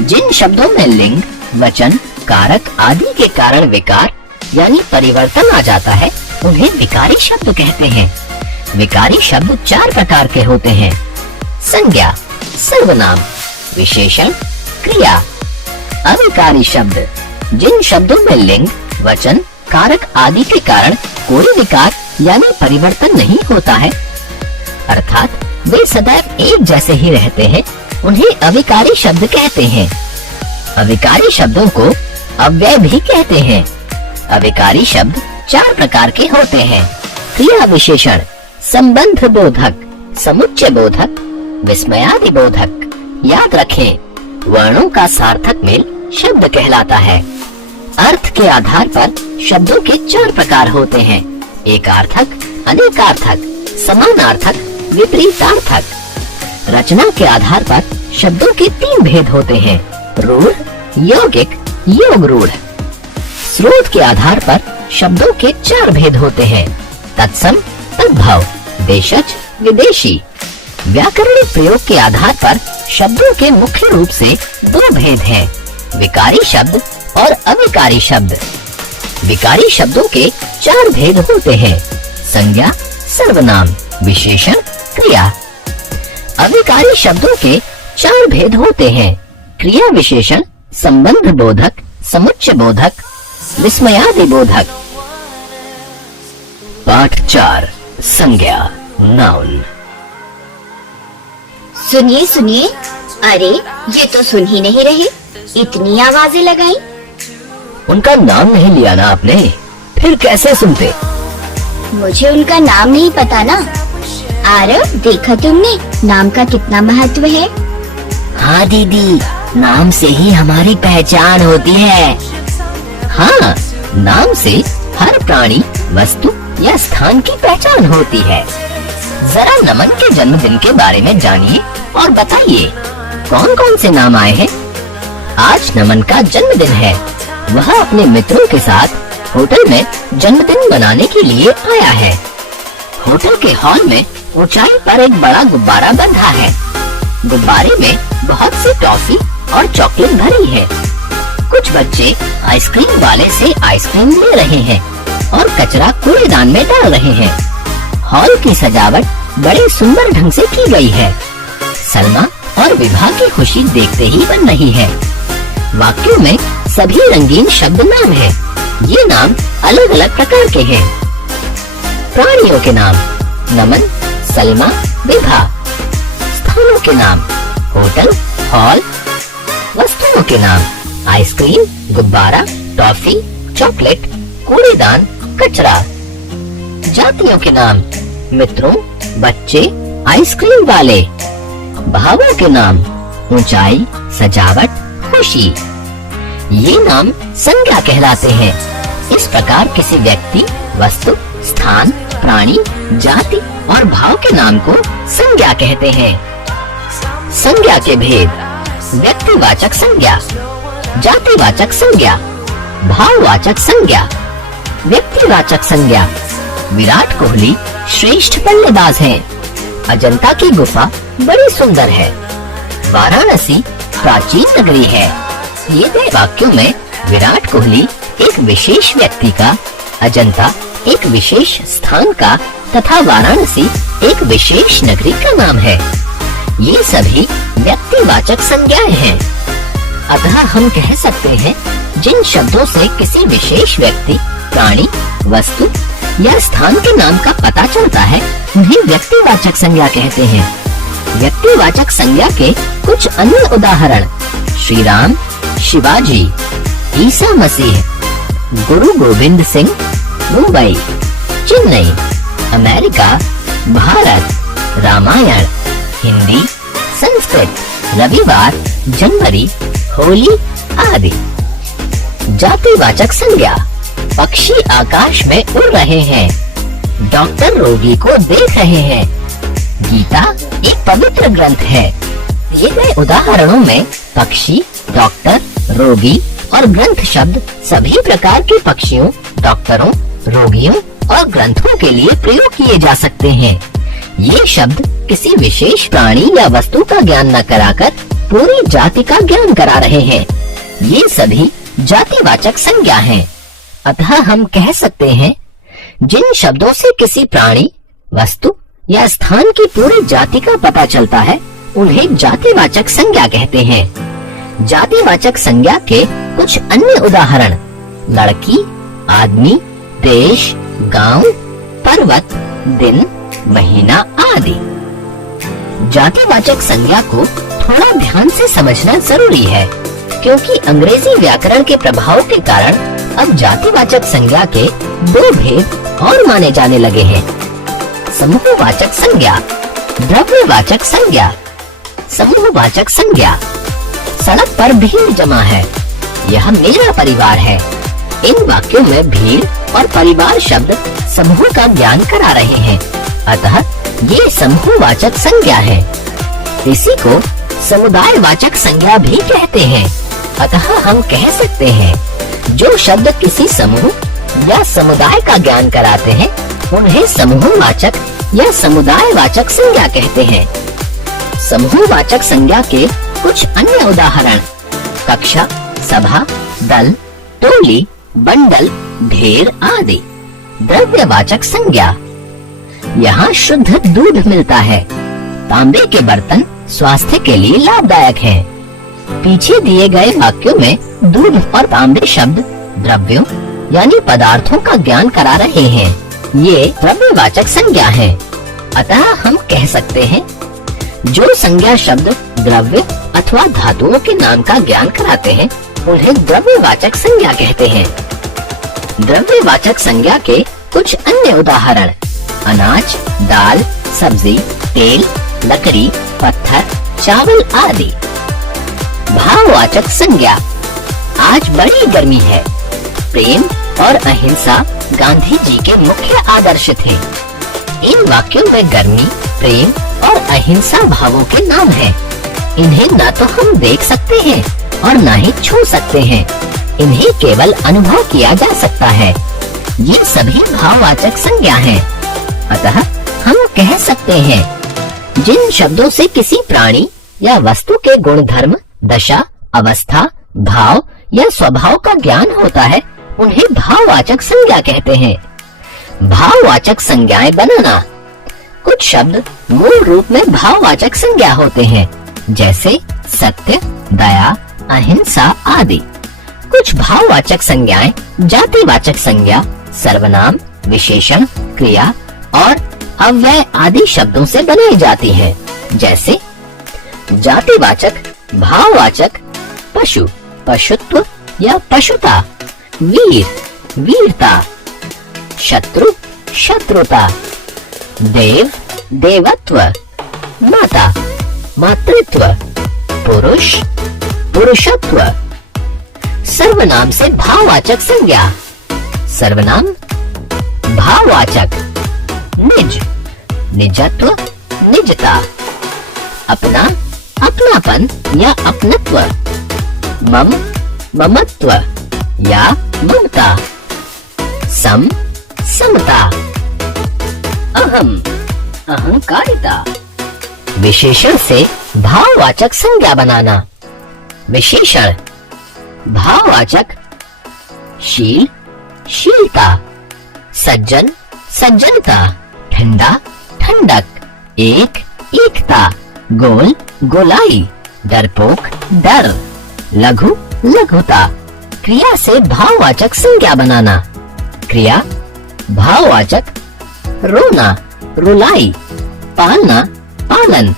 जिन शब्दों में लिंग, वचन, कारक आदि के कारण विकार यानी परिवर्तन आ जाता है उन्हें विकारी शब्द कहते हैं। विकारी शब्द 4 प्रकार के होते हैं, संज्ञा, सर्वनाम, विशेषण, क्रिया। अविकारी शब्द जिन शब्दों में लिंग, वचन, कारक आदि के कारण कोई विकार यानी परिवर्तन नहीं होता है, अर्थात वे सदैव एक जैसे ही रहते हैं, उन्हें अविकारी शब्द कहते हैं। अविकारी शब्दों को अव्यय भी कहते हैं। अविकारी शब्द 4 प्रकार के होते हैं, क्रिया विशेषण, संबंध बोधक, समुच्चय बोधक, विस्मयादि बोधक। याद रखें, वर्णों का सार्थक मेल शब्द कहलाता है। अर्थ के आधार पर शब्दों के 4 प्रकार होते हैं, एकार्थक, अनेकार्थक, समानार्थक, विपरीतार्थक। रचना के आधार पर शब्दों के 3 भेद होते हैं, रूढ़, यौगिक, योग रूढ़। स्रोत के आधार पर शब्दों के 4 भेद होते हैं, तत्सम, तद्भव, देशज, विदेशी। व्याकरणिक प्रयोग के आधार पर शब्दों के मुख्य रूप से 2 भेद हैं, विकारी शब्द और अविकारी शब्द। विकारी शब्दों के 4 भेद होते हैं, संज्ञा, सर्वनाम, विशेषण, क्रिया। अविकारी शब्दों के 4 भेद होते हैं, क्रिया विशेषण, संबंध बोधक, समुच्चय बोधक, विस्मयादि बोधक। पाठ 4, संज्ञा, नाउन। सुनिए सुनिए, अरे ये तो सुन ही नहीं रहे, इतनी आवाजें लगाई। उनका नाम नहीं लिया ना आपने, फिर कैसे सुनते? मुझे उनका नाम नहीं पता ना। आरव, देखा तुमने नाम का कितना महत्व है? हाँ दीदी, नाम से ही हमारी पहचान होती है। हाँ, नाम से हर प्राणी, वस्तु या स्थान की पहचान होती है। जरा नमन के जन्मदिन के बारे में जानिए और बताइए, कौन कौन से नाम आए हैं? आज नमन का जन्मदिन है। वह अपने मित्रों के साथ होटल में जन्मदिन मनाने के लिए आया है। होटल के हॉल में ऊंचाई पर एक बड़ा गुब्बारा बंधा है। गुब्बारे में बहुत सी टॉफी और चॉकलेट भरी है। कुछ बच्चे आइसक्रीम वाले से आइसक्रीम ले रहे हैं और कचरा कूड़ेदान में डाल रहे हैं। हॉल की सजावट बड़े सुंदर ढंग से की गई है। सलमा और विभा की खुशी देखते ही बन रही है। वाक्यों में सभी रंगीन शब्द नाम हैं। ये नाम अलग अलग प्रकार के हैं। प्राणियों के नाम, नमन, सलमा, विभा। स्थानों के नाम, होटल, हॉल। वस्तुओं के नाम, आइसक्रीम, गुब्बारा, टॉफी, चॉकलेट, कूड़ेदान, कचरा। जातियों के नाम, मित्रों, बच्चे, आइसक्रीम वाले। भावों के नाम, ऊंचाई, सजावट, खुशी। ये नाम संज्ञा कहलाते हैं। इस प्रकार किसी व्यक्ति, वस्तु, स्थान, प्राणी, जाति और भाव के नाम को संज्ञा कहते हैं। संज्ञा के भेद, व्यक्तिवाचक संज्ञा, जातिवाचक संज्ञा, भाववाचक संज्ञा। व्यक्तिवाचक संज्ञा, विराट कोहली श्रेष्ठ बल्लेबाज हैं। अजंता की गुफा बड़ी सुंदर है। वाराणसी प्राचीन नगरी है। ये 2 वाक्यों में विराट कोहली एक विशेष व्यक्ति का, अजंता एक विशेष स्थान का तथा वाराणसी एक विशेष नगरी का नाम है। ये सभी व्यक्तिवाचक संज्ञाएं हैं। अतः हम कह सकते हैं, जिन शब्दों से किसी विशेष व्यक्ति, प्राणी, वस्तु या स्थान के नाम का पता चलता है, उन्हें व्यक्तिवाचक संज्ञा कहते हैं। व्यक्तिवाचक संज्ञा के कुछ अन्य उदाहरण, श्री राम, शिवाजी, ईसा मसीह, गुरु गोविंद सिंह, मुंबई, चेन्नई, अमेरिका, भारत, रामायण, हिंदी, संस्कृत, रविवार, जनवरी, होली आदि। जातिवाचक संज्ञा। पक्षी आकाश में उड़ रहे हैं। डॉक्टर रोगी को देख रहे हैं। गीता एक पवित्र ग्रंथ है। दिए गए उदाहरणों में पक्षी, डॉक्टर, रोगी और ग्रंथ शब्द सभी प्रकार के पक्षियों, डॉक्टरों, रोगियों और ग्रंथों के लिए प्रयोग किए जा सकते हैं। ये शब्द किसी विशेष प्राणी या वस्तु का ज्ञान न कराकर पूरी जाति का ज्ञान करा रहे हैं। ये सभी जातिवाचक संज्ञा हैं। अतः हम कह सकते हैं, जिन शब्दों से किसी प्राणी, वस्तु या स्थान की पूरी जाति का पता चलता है, उन्हें जातिवाचक संज्ञा कहते हैं। जातिवाचक संज्ञा के कुछ अन्य उदाहरण लड़की, आदमी, देश, गांव, पर्वत, दिन, महीना आदि। जातिवाचक संज्ञा को थोड़ा ध्यान से समझना जरूरी है, क्योंकि अंग्रेजी व्याकरण के प्रभाव के कारण अब जातिवाचक संज्ञा के दो भेद और माने जाने लगे हैं। समूहवाचक संज्ञा, द्रव्यवाचक संज्ञा। समूहवाचक संज्ञा, सड़क पर भीड़ जमा है, यह मेरा परिवार है। इन वाक्यों में भीड़ और परिवार शब्द समूह का ज्ञान करा रहे हैं, अतः ये समूहवाचक संज्ञा है। इसी को समुदायवाचक संज्ञा भी कहते हैं। अतः हम कह सकते हैं, जो शब्द किसी समूह या समुदाय का ज्ञान कराते हैं, उन्हें समूहवाचक या समुदायवाचक संज्ञा कहते हैं। समूहवाचक संज्ञा के कुछ अन्य उदाहरण कक्षा, सभा, दल, टोली, बंडल, ढेर आदि। द्रव्यवाचक संज्ञा, यहाँ शुद्ध दूध मिलता है। तांबे के बर्तन स्वास्थ्य के लिए लाभदायक हैं। पीछे दिए गए वाक्यों में दूध और तांबे शब्द द्रव्यों यानी पदार्थों का ज्ञान करा रहे हैं। ये द्रव्यवाचक संज्ञा है। अतः हम कह सकते हैं, जो संज्ञा शब्द द्रव्य अथवा धातुओं के नाम का ज्ञान कराते हैं, उन्हें द्रव्यवाचक संज्ञा कहते हैं। द्रव्यवाचक संज्ञा के कुछ अन्य उदाहरण अनाज, दाल, सब्जी, तेल, लकड़ी, पत्थर, चावल आदि। भाववाचक संज्ञा, आज बड़ी गर्मी है। प्रेम और अहिंसा गांधी जी के मुख्य आदर्श थे। इन वाक्यों में गर्मी, प्रेम और अहिंसा भावों के नाम हैं। इन्हें न तो हम देख सकते हैं और न ही छू सकते हैं। इन्हें केवल अनुभव किया जा सकता है। ये सभी भाववाचक संज्ञा हैं। अतः हम कह सकते हैं, जिन शब्दों से किसी प्राणी या वस्तु के गुण धर्म, दशा, अवस्था, भाव या स्वभाव का ज्ञान होता है, उन्हें भाववाचक संज्ञा कहते हैं। भाववाचक संज्ञाएं बनाना। कुछ शब्द मूल रूप में भाववाचक संज्ञा होते हैं, जैसे सत्य, दया, अहिंसा आदि। कुछ भाववाचक संज्ञाएं जातिवाचक संज्ञा, सर्वनाम, विशेषण, क्रिया और अव्यय आदि शब्दों से बनाई जाती हैं, जैसे जातिवाचक, भाववाचक पशु, पशुत्व या पशुता, वीर, वीरता, शत्रु, शत्रुता, देव, देवत्व, माता, मातृत्व, पुरुष, पुरुषत्व। सर्वनाम से भाववाचक संज्ञा। सर्वनाम भाववाचक निज, निजत्व, निजता, अपना, अपनापन या अपनत्व, मम, ममत्व या ममता, सम, समता, अहम, अहंकारिता। विशेषण से भाववाचक संज्ञा बनाना। विशेषण भाववाचक शील, शीलता, सज्जन, सज्जनता, ठंडा, ठंडक, एक, एकता, गोल, गोलाई, डरपोक, डर, लघु, लघुता। क्रिया से भाववाचक संज्ञा बनाना। क्रिया भाववाचक रोना, रुलाई, पालना, पालन,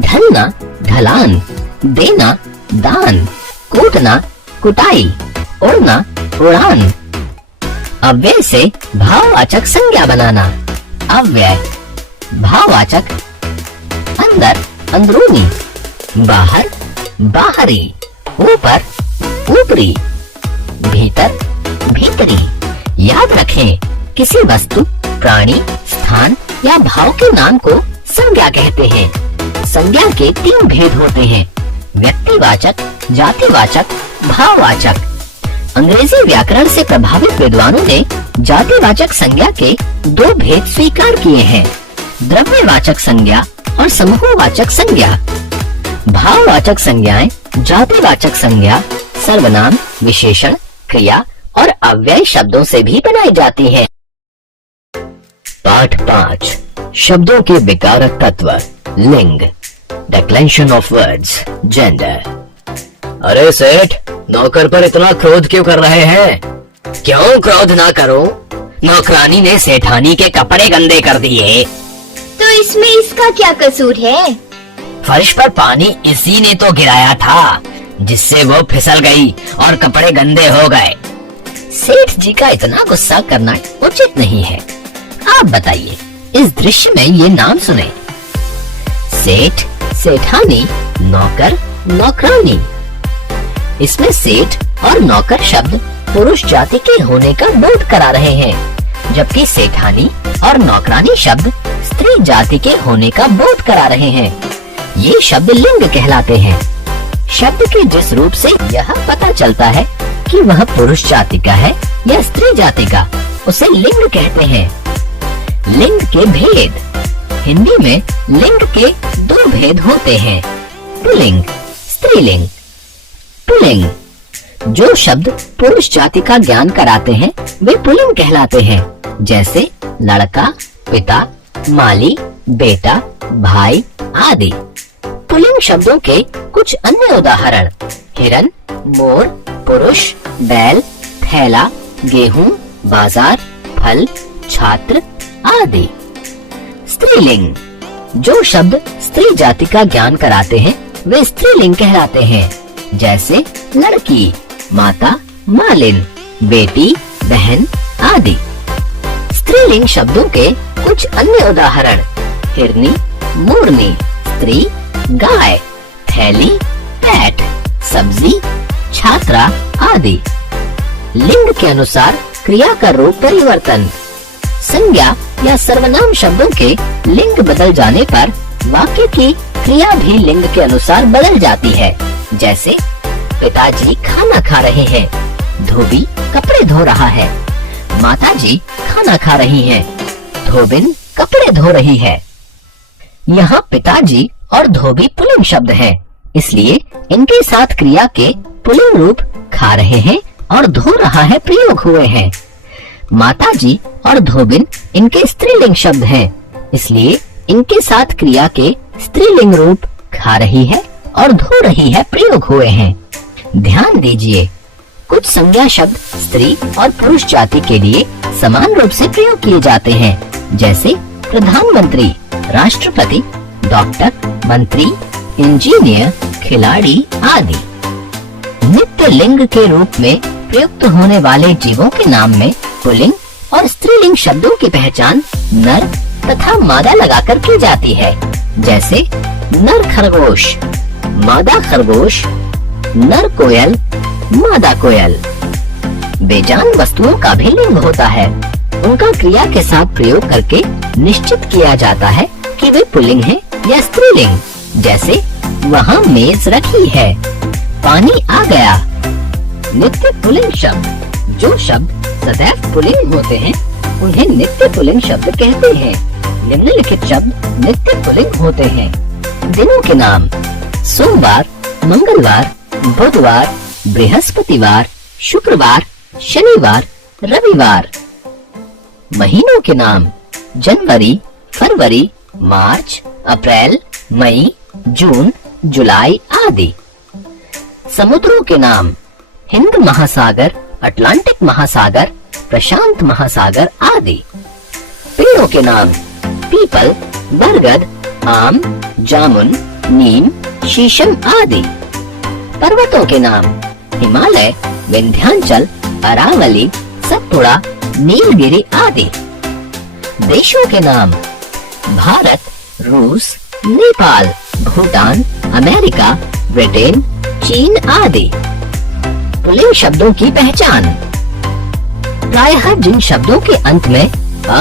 ढलना, ढलान, देना, दान, कूटना, कुटाई, उड़ना, उड़ान। अव्यय से भाववाचक संज्ञा बनाना। अव्यय भाववाचक अंदर, अंदरूनी, बाहर, बाहरी, ऊपर, ऊपरी, भीतर, भीतरी। याद रखें, किसी वस्तु, प्राणी, स्थान या भाव के नाम को संज्ञा कहते हैं। संज्ञा के 3 भेद होते हैं: व्यक्तिवाचक, जातिवाचक, भाववाचक। अंग्रेजी व्याकरण से प्रभावित विद्वानों ने जातिवाचक संज्ञा के 2 भेद स्वीकार किए हैं: द्रव्यवाचक संज्ञा और समूहवाचक संज्ञा। भाववाचक संज्ञाएं जातिवाचक संज्ञा, सर्वनाम, विशेषण, क्रिया और अव्यय शब्दों से भी बनाई जाती हैं। पाठ 5 शब्दों के विकारक तत्व, लिंग, डिक्लेंशन ऑफ वर्ड्स, जेंडर। अरे सेठ, नौकर पर इतना क्रोध क्यों कर रहे हैं? क्यों क्रोध ना करो? नौकरानी ने सेठानी के कपड़े गंदे कर दिए। तो इसमें इसका क्या कसूर है? फर्श पर पानी इसी ने तो गिराया था, जिससे वो फिसल गई और कपड़े गंदे हो गए। सेठ जी का इतना गुस्सा करना उचित नहीं है। आप बताइए, इस दृश्य में ये नाम सुने: सेठ, सेठानी, नौकर, नौकरानी। इसमें सेठ और नौकर शब्द पुरुष जाति के होने का बोध करा रहे हैं, जबकि सेठानी और नौकरानी शब्द स्त्री जाति के होने का बोध करा रहे हैं। ये शब्द लिंग कहलाते हैं। शब्द के जिस रूप से यह पता चलता है कि वह पुरुष जाति का है या स्त्री जाति का, उसे लिंग कहते हैं। लिंग के भेद। हिंदी में लिंग के 2 भेद होते हैं: पुल्लिंग, स्त्रीलिंग। पुल्लिंग, जो शब्द पुरुष जाति का ज्ञान कराते हैं वे पुल्लिंग कहलाते हैं, जैसे लड़का, पिता, माली, बेटा, भाई आदि। पुल्लिंग शब्दों के कुछ अन्य उदाहरण: हिरन, मोर, पुरुष, बैल, थैला, गेहूं, बाजार, फल, छात्र आदि। स्त्रीलिंग, जो शब्द स्त्री जाति का ज्ञान कराते हैं वे स्त्रीलिंग कहलाते हैं, जैसे लड़की, माता, मालिन, बेटी, बहन आदि। स्त्रीलिंग शब्दों के कुछ अन्य उदाहरण: हिरनी, मोरनी, स्त्री, गाय, थैली, पैट, सब्जी, छात्रा आदि। लिंग के अनुसार क्रिया का रूप परिवर्तन। संज्ञा या सर्वनाम शब्दों के लिंग बदल जाने पर वाक्य की क्रिया भी लिंग के अनुसार बदल जाती है, जैसे पिताजी खाना खा रहे हैं, धोबी कपड़े धो रहा है, माताजी खाना खा रही हैं, धोबिन कपड़े धो रही है। यहाँ पिताजी और धोबी पुल्लिंग शब्द हैं, इसलिए इनके साथ क्रिया के पुल्लिंग रूप खा रहे हैं और धो रहा है प्रयोग हुए हैं। माताजी और धोबिन इनके स्त्रीलिंग शब्द हैं, इसलिए इनके साथ क्रिया के स्त्रीलिंग रूप खा रही है और धो रही है प्रयोग हुए हैं। ध्यान दीजिए, कुछ संज्ञा शब्द स्त्री और पुरुष जाति के लिए समान रूप से प्रयोग किए जाते हैं, जैसे प्रधानमंत्री, राष्ट्रपति, डॉक्टर, मंत्री, इंजीनियर, खिलाड़ी आदि। नित्य लिंग के रूप में प्रयुक्त होने वाले जीवों के नाम में पुल्लिंग और स्त्रीलिंग शब्दों की पहचान नर तथा मादा लगाकर की जाती है, जैसे नर खरगोश, मादा खरगोश, नर कोयल, मादा कोयल। बेजान वस्तुओं का भी लिंग होता है, उनका क्रिया के साथ प्रयोग करके निश्चित किया जाता है कि वे पुल्लिंग हैं या स्त्रीलिंग, जैसे वहाँ मेज रखी है, पानी आ गया। नित्य पुल्लिंग शब्द, जो शब्द सदैव पुल्लिंग होते हैं उन्हें नित्य पुल्लिंग शब्द कहते हैं। निम्नलिखित शब्द नित्य पुल्लिंग होते हैं: दिनों के नाम: सोमवार, मंगलवार, बुधवार, बृहस्पतिवार, शुक्रवार, शनिवार, रविवार। महीनों के नाम: जनवरी, फरवरी, मार्च, अप्रैल, मई, जून, जुलाई आदि। समुद्रों के नाम: हिंद महासागर, अटलांटिक महासागर, प्रशांत महासागर आदि। पेड़ों के नाम: पीपल, बरगद, आम, जामुन, नीम, शीशम आदि। पर्वतों के नाम: हिमालय, विंध्याचल, अरावली, सतपुड़ा, नीलगिरी आदि। देशों के नाम: भारत, रूस, नेपाल, भूटान, अमेरिका, ब्रिटेन, चीन आदि। पुल्लिंग शब्दों की पहचान। प्रायः जिन शब्दों के अंत में अ,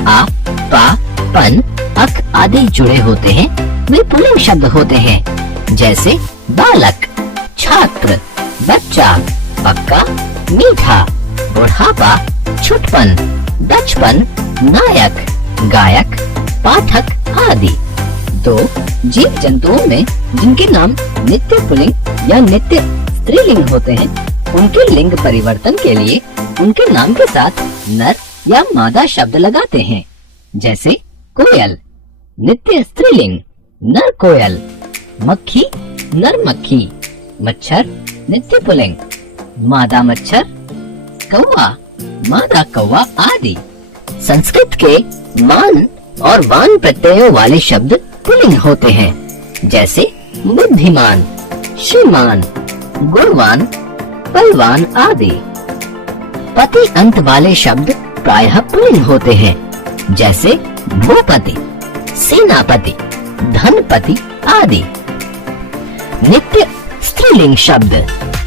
आ, पा, पन, अक आदि जुड़े होते हैं वे पुल्लिंग शब्द होते हैं, जैसे बालक, छात्र, बच्चा, पक्का, मीठा, बुढ़ापा, छुटपन, बचपन, नायक, गायक, पाठक आदि। तो जीव जंतुओं में जिनके नाम नित्य पुल्लिंग या नित्य स्त्रीलिंग होते हैं, उनके लिंग परिवर्तन के लिए उनके नाम के साथ नर या मादा शब्द लगाते हैं, जैसे कोयल नित्य स्त्रीलिंग नर कोयल, मक्खी नर मक्खी, मच्छर नित्य पुल्लिंग मादा मच्छर, कौवा मादा कौवा आदि। संस्कृत के मान और वान प्रत्ययों वाले शब्द पुल्लिंग होते हैं, जैसे बुद्धिमान, श्रीमान, गुणवान, बलवान आदि। पति अंत वाले शब्द प्रायः पुल्लिंग होते हैं, जैसे भूपति, सेनापति, धनपति आदि। नित्य स्त्रीलिंग शब्द,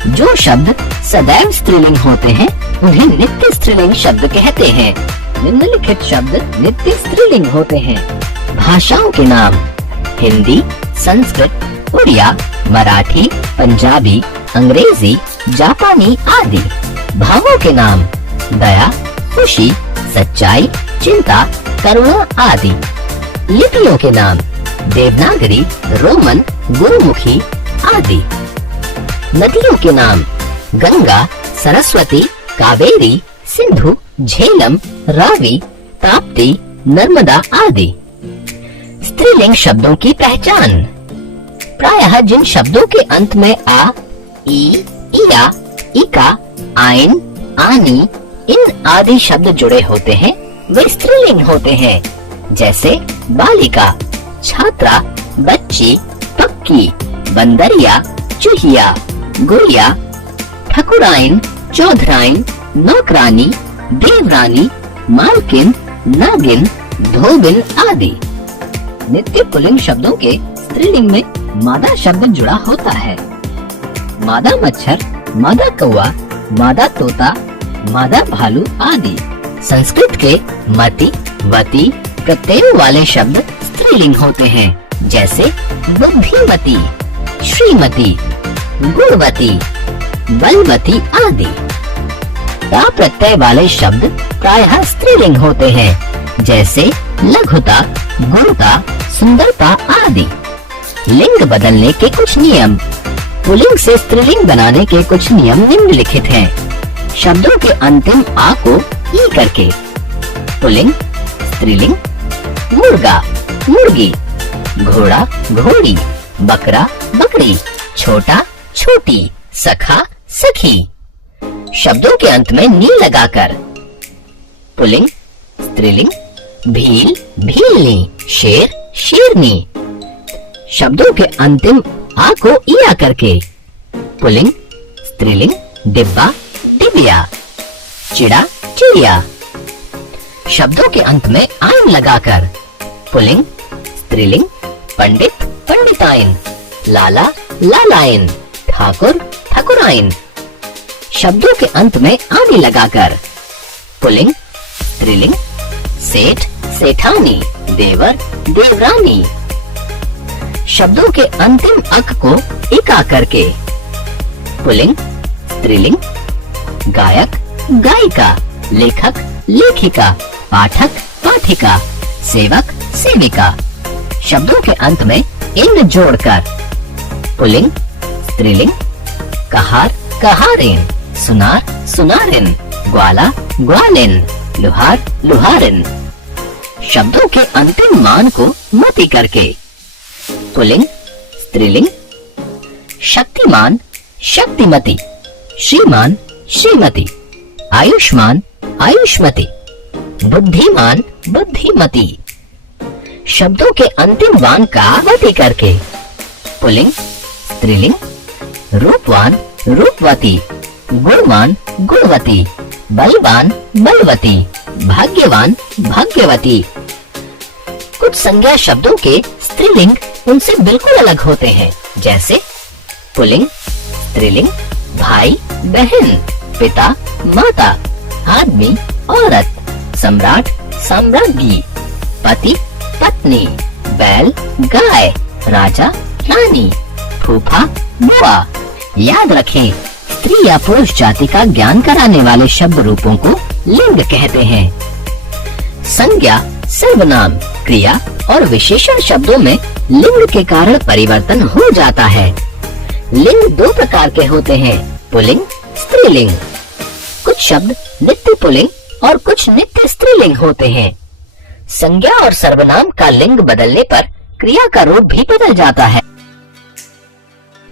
जो शब्द सदैव स्त्रीलिंग होते हैं उन्हें नित्य स्त्रीलिंग शब्द कहते हैं। निम्नलिखित शब्द नित्य स्त्रीलिंग होते हैं। भाषाओं के नाम हिंदी, संस्कृत, उड़िया, मराठी, पंजाबी, अंग्रेजी, जापानी आदि। भावों के नाम दया, खुशी, सच्चाई, चिंता, करुणा आदि। लिपियों के नाम देवनागरी, रोमन, गुरुमुखी आदि। नदियों के नाम गंगा, सरस्वती, कावेरी, सिंधु, झेलम, रावी, ताप्ती, नर्मदा आदि। स्त्रीलिंग शब्दों की पहचान। प्रायः जिन शब्दों के अंत में आ, ई, इया, इका, आइन, आनी, इन आदि शब्द जुड़े होते हैं वे स्त्रीलिंग होते हैं, जैसे बालिका, छात्रा, बच्ची, पक्की, बंदरिया, चूहिया, गुड़िया, ठकुराइन, चौधराइन, नौकरानी, देवरानी, मालकिन, नागिन, धोबिन आदि। नित्य पुल्लिंग शब्दों के स्त्रीलिंग में मादा शब्द जुड़ा होता है। मादा मच्छर, मादा कौवा, मादा तोता, मादा भालू आदि। संस्कृत के मति, वति प्रत्ययों वाले शब्द स्त्रीलिंग होते हैं, जैसे बुद्धिमती, श्रीमती, गुणवती, बलवती आदि। ता प्रत्यय वाले शब्द प्रायः स्त्रीलिंग होते हैं, जैसे लघुता, गुणता, सुंदरता आदि। लिंग बदलने के कुछ नियम। पुल्लिंग से स्त्रीलिंग बनाने के कुछ नियम निम्नलिखित हैं। शब्दों के अंतिम आ को ई करके। पुल्लिंग, स्त्रीलिंग, मुर्गा, मुर्गी, घोड़ा, घोड़ी, बकरा, बकरी, छोटा, छोटी, सखा, सखी। शब्दों के अंत में नी लगाकर। पुल्लिंग, स्त्रीलिंग, भील, भीलनी, शेर, शेरनी। शब्दों के अंतिम आ को इया करके। पुल्लिंग, स्त्रीलिंग, डिब्बा, डिबिया, चिड़ा, चिड़िया। शब्दों के अंत में आइन लगाकर। पुल्लिंग, स्त्रीलिंग, पंडित, पंडिताइन, लाला, लालाइन, ठाकुर, ठकुराइन। शब्दों के अंत में आनी लगाकर। पुल्लिंग, स्त्रीलिंग, सेठ, सेठानी, देवर, देवरानी। शब्दों के अंतिम अक को इका करके। पुल्लिंग, स्त्रीलिंग, गायक, गायिका, लेखक, लेखिका, पाठक, पाठिका, सेवक, सेविका। शब्दों के अंत में इन जोड़कर। पुल्लिंग, स्त्रीलिंग, कहार, कहारिन, सुनार, सुनारिन, ग्वाला, ग्वालिन, लुहार, लुहारिन। शब्दों के अंतिम मान को मति करके। पुल्लिंग, स्त्रीलिंग, शक्तिमान, शक्तिमती, श्रीमान, श्रीमती, आयुष्मान, आयुष्मती, बुद्धिमान, बुद्धिमती। शब्दों के अंतिम वान का मति करके। पुल्लिंग, स्त्रीलिंग, रूपवान, रूपवती, गुणवान, गुणवती, बलवान, बलवती, भाग्यवान, भाग्यवती। कुछ संज्ञा शब्दों के स्त्रीलिंग उनसे बिल्कुल अलग होते हैं, जैसे पुल्लिंग, स्त्रीलिंग, भाई बहन, पिता माता, आदमी औरत, सम्राट साम्राज्ञी, पति पत्नी, बैल गाय, राजा रानी, फूफा बुआ। याद रखें, स्त्री या पुरुष जाति का ज्ञान कराने वाले शब्द रूपों को लिंग कहते हैं। संज्ञा, सर्वनाम, क्रिया और विशेषण शब्दों में लिंग के कारण परिवर्तन हो जाता है। लिंग दो प्रकार के होते हैं, पुल्लिंग, स्त्रीलिंग। कुछ शब्द नित्य पुल्लिंग और कुछ नित्य स्त्रीलिंग होते हैं। संज्ञा और सर्वनाम का लिंग बदलने पर क्रिया का रूप भी बदल जाता है।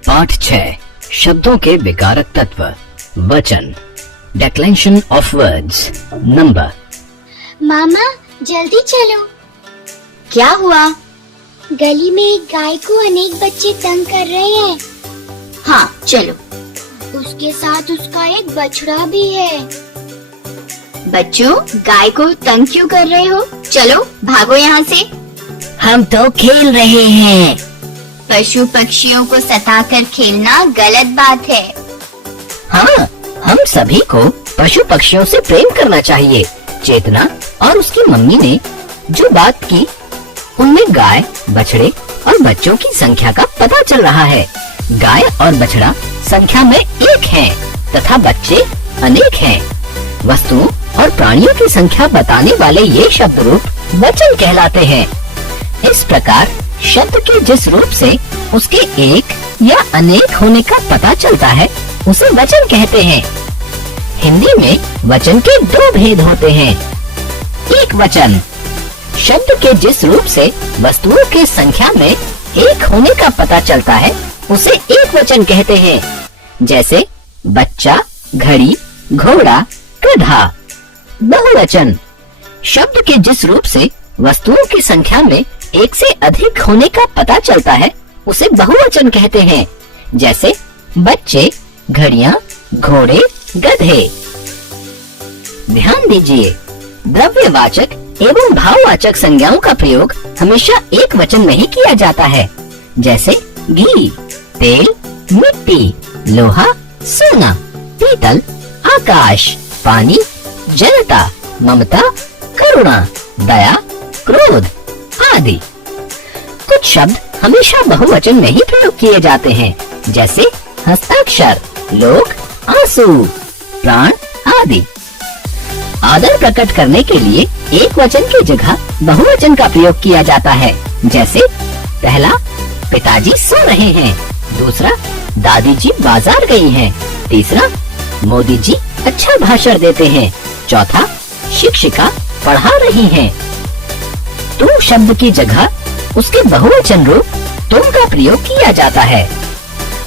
पाठ 6 शब्दों के विकारक तत्व। वचन, डेक्लेंशन ऑफ वर्ड्स। नंबर। मामा जल्दी चलो। क्या हुआ? गली में एक गाय को अनेक बच्चे तंग कर रहे हैं। हाँ चलो। उसके साथ उसका एक बछड़ा भी है। बच्चों, गाय को तंग क्यों कर रहे हो? चलो भागो यहाँ से। हम तो खेल रहे हैं। पशु पक्षियों को सताकर खेलना गलत बात है। हाँ, हम सभी को पशु पक्षियों से प्रेम करना चाहिए। चेतना और उसकी मम्मी ने जो बात की, उनमें गाय, बछड़े और बच्चों की संख्या का पता चल रहा है। गाय और बछड़ा संख्या में एक हैं तथा बच्चे अनेक हैं। वस्तुओं और प्राणियों की संख्या बताने वाले ये शब्द रूप वचन कहलाते हैं। इस प्रकार शब्द के जिस रूप से उसके एक या अनेक होने का पता चलता है, उसे वचन कहते हैं। हिंदी में वचन के दो भेद होते हैं। एक वचन, शब्द के जिस रूप से वस्तुओं के संख्या में एक होने का पता चलता है, उसे एक वचन कहते हैं। जैसे बच्चा, घड़ी, घोड़ा, गधा। बहुवचन, शब्द के जिस रूप से वस्तुओं की संख्या में एक से अधिक होने का पता चलता है, उसे बहुवचन कहते हैं। जैसे बच्चे, घड़ियां, घोड़े, गधे। ध्यान दीजिए, द्रव्यवाचक एवं भाववाचक संज्ञाओं का प्रयोग हमेशा एक वचन में ही किया जाता है। जैसे घी, तेल, मिट्टी, लोहा, सोना, पीतल, आकाश, पानी, जनता, ममता, करुणा, दया, क्रोध आदि। कुछ शब्द हमेशा बहुवचन में ही प्रयोग किए जाते हैं। जैसे हस्ताक्षर, लोग, आंसू, प्राण आदि। आदर प्रकट करने के लिए एक वचन की जगह बहुवचन का प्रयोग किया जाता है। जैसे पहला, पिताजी सो रहे हैं। दूसरा, दादी जी बाजार गई हैं। तीसरा, मोदी जी अच्छा भाषण देते हैं। चौथा, शिक्षिका पढ़ा रही हैं। तुम शब्द की जगह उसके बहुवचन रूप तुम का प्रयोग किया जाता है।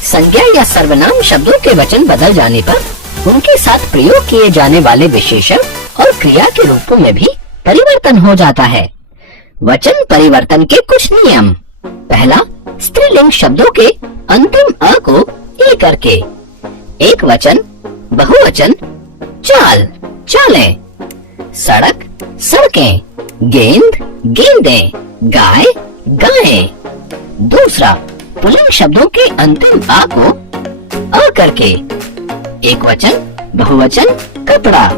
संज्ञा या सर्वनाम शब्दों के वचन बदल जाने पर उनके साथ प्रयोग किए जाने वाले विशेषण और क्रिया के रूपों में भी परिवर्तन हो जाता है। वचन परिवर्तन के कुछ नियम। पहला, स्त्रीलिंग शब्दों के अंतिम अ को ए करके। एक वचन, बहुवचन, चाल, चालें, सड़क, सड़कें, गेंद, गेंदें, गाय, गायें। दूसरा, पुल्लिंग शब्दों के अंतिम आ को अ करके। एक वचन, बहुवचन, कपड़ा,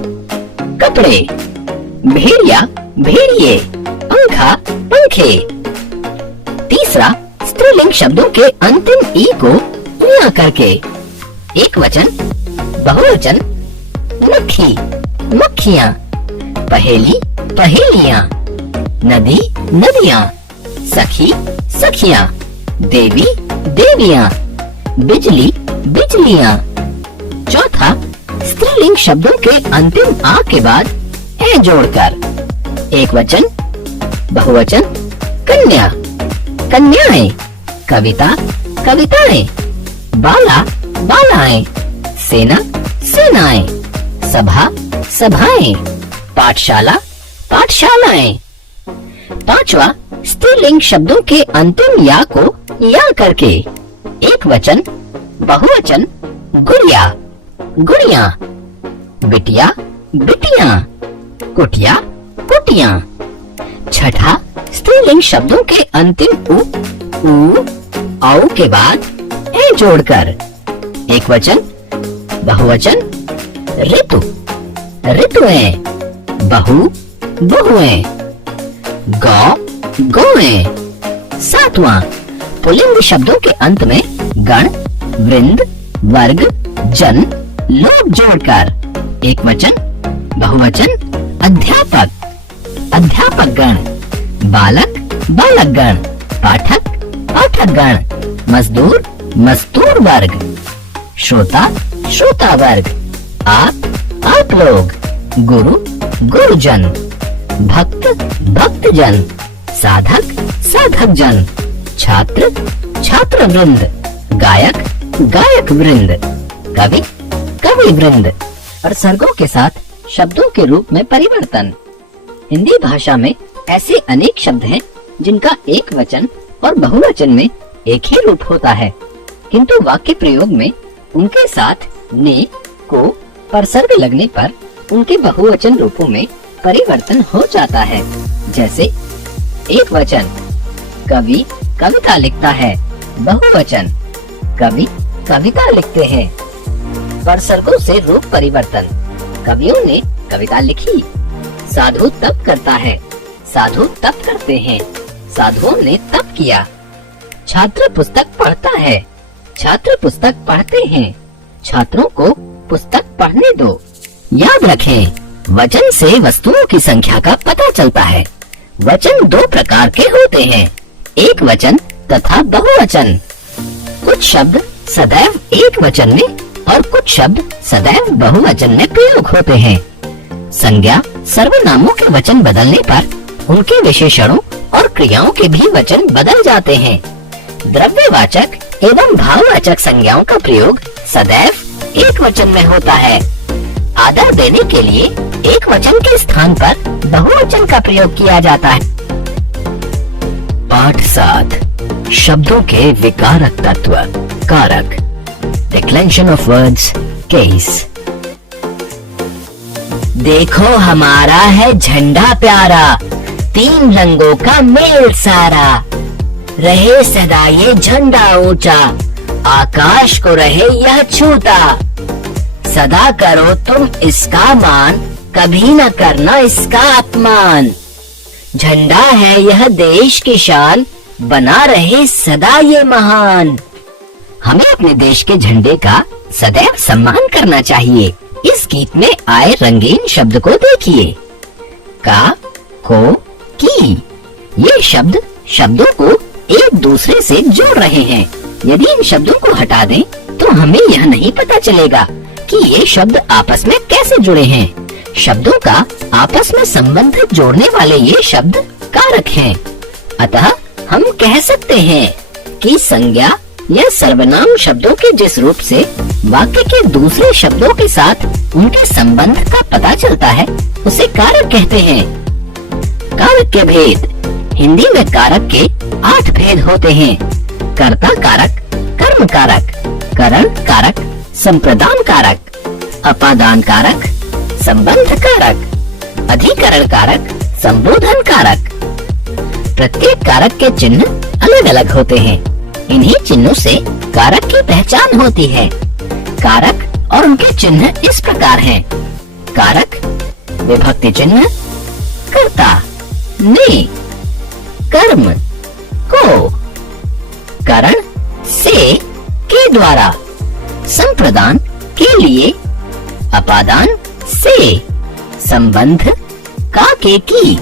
कपड़े, भेड़िया, भेड़िए, पंखा, पंखे। तीसरा, स्त्रीलिंग शब्दों के अंतिम ई को या करके। एक वचन, बहुवचन, मक्खी, मक्खियाँ, पहेली, पहेलियाँ, नदी, नदियाँ, सखी, सखियाँ, देवी, देवियाँ, बिजली, बिजलियाँ। चौथा, स्त्रीलिंग शब्दों के अंतिम आ के बाद ए जोड़कर। एक वचन, बहुवचन, कन्या, कन्याएं, कविता, कविताएं, बाला, बालाएं, सेना, सेनाएं, सभा, सभाएं, पाठशाला, पाठशालाएं। पांचवा, स्त्रीलिंग शब्दों के अंतिम या को या करके। एक वचन, बहुवचन, गुड़िया, गुड़िया, बिटिया, बिटिया, कुटिया, कुटिया। छठा, स्त्रीलिंग शब्दों के अंतिम उ, औ के बाद ए जोड़कर। एक वचन, बहुवचन ऋतु, ऋतुएं। बहु, बहुएं। गौ, गौएं। 7वां, पुल्लिंग शब्दों के अंत में गण, वृंद, वर्ग, जन, लोग जोड़कर एक वचन, बहुवचन अध्यापक, अध्यापक गण। बालक, बालक गण। पाठक, पाठक गण। मजदूर, मजदूर वर्ग। श्रोता, श्रोता वर्ग। आप लोग। गुरु, गुरुजन। भक्त, भक्तजन। साधक, साधक जन। छात्र, छात्र वृंद। गायक, गायक वृंद। कवि, कवि वृंद। प्रसर्गों के साथ शब्दों के रूप में परिवर्तन। हिंदी भाषा में ऐसे अनेक शब्द हैं जिनका एक वचन और बहुवचन में एक ही रूप होता है, किंतु वाक्य प्रयोग में उनके साथ ने, को प्रसर्ग लगने पर उनके बहुवचन रूपों में परिवर्तन हो जाता है। जैसे एक वचन, कवि कविता लिखता है। बहुवचन, कवि कविता लिखते हैं। प्रसर्गों से रूप परिवर्तन। कवियों ने कविता लिखी। साधु तप करता है, साधु तप करते हैं। साधुओं ने तप किया। छात्र पुस्तक पढ़ता है, छात्र पुस्तक पढ़ते हैं। छात्रों को पुस्तक पढ़ने दो। याद रखें, वचन से वस्तुओं की संख्या का पता चलता है। वचन दो प्रकार के होते हैं, एक वचन तथा बहुवचन। कुछ शब्द सदैव एक वचन में और कुछ शब्द सदैव बहुवचन में प्रयोग होते हैं। संज्ञा सर्वनामों के वचन बदलने पर उनके विशेषणों और क्रियाओं के भी वचन बदल जाते हैं। द्रव्यवाचक एवं भाववाचक संज्ञाओं का प्रयोग सदैव एक वचन में होता है। आदर देने के लिए एक वचन के स्थान पर बहुवचन का प्रयोग किया जाता है। पाठ 7, शब्दों के विकारक तत्व, कारक। डिक्लेंशन ऑफ वर्ड्स, केस। देखो हमारा है झंडा प्यारा, 3 रंगों का मेल सारा। रहे सदा ये झंडा ऊंचा, आकाश को रहे यह छूता। सदा करो तुम इसका मान, कभी न करना इसका अपमान। झंडा है यह देश की शान, बना रहे सदा ये महान। हमें अपने देश के झंडे का सदैव सम्मान करना चाहिए। इस गीत में आए रंगीन शब्द को देखिए। का, को, की। ये शब्द शब्दों को एक दूसरे से जोड़ रहे हैं। यदि इन शब्दों को हटा दें तो हमें यह नहीं पता चलेगा कि ये शब्द आपस में कैसे जुड़े हैं। शब्दों का आपस में संबंध जोड़ने वाले ये शब्द कारक हैं। अतः हम कह सकते हैं कि संज्ञा या सर्वनाम शब्दों के जिस रूप से वाक्य के दूसरे शब्दों के साथ उनके संबंध का पता चलता है उसे कारक कहते हैं। कारक के भेद। हिंदी में कारक के 8 भेद होते हैं। कर्ता कारक, कर्म कारक, करण कारक, संप्रदान कारक, अपादान कारक, संबंध कारक, अधिकरण कारक, संबोधन कारक। प्रत्येक कारक के चिन्ह अलग अलग होते हैं। इन्हीं चिन्हों से कारक की पहचान होती है। कारक और उनके चिन्ह इस प्रकार हैं। कारक, विभक्ति चिन्ह, कर्ता, ने, कर्म, को, करण, से, के द्वारा, संप्रदान, के लिए, अपादान, से, संबंध, का, के, की,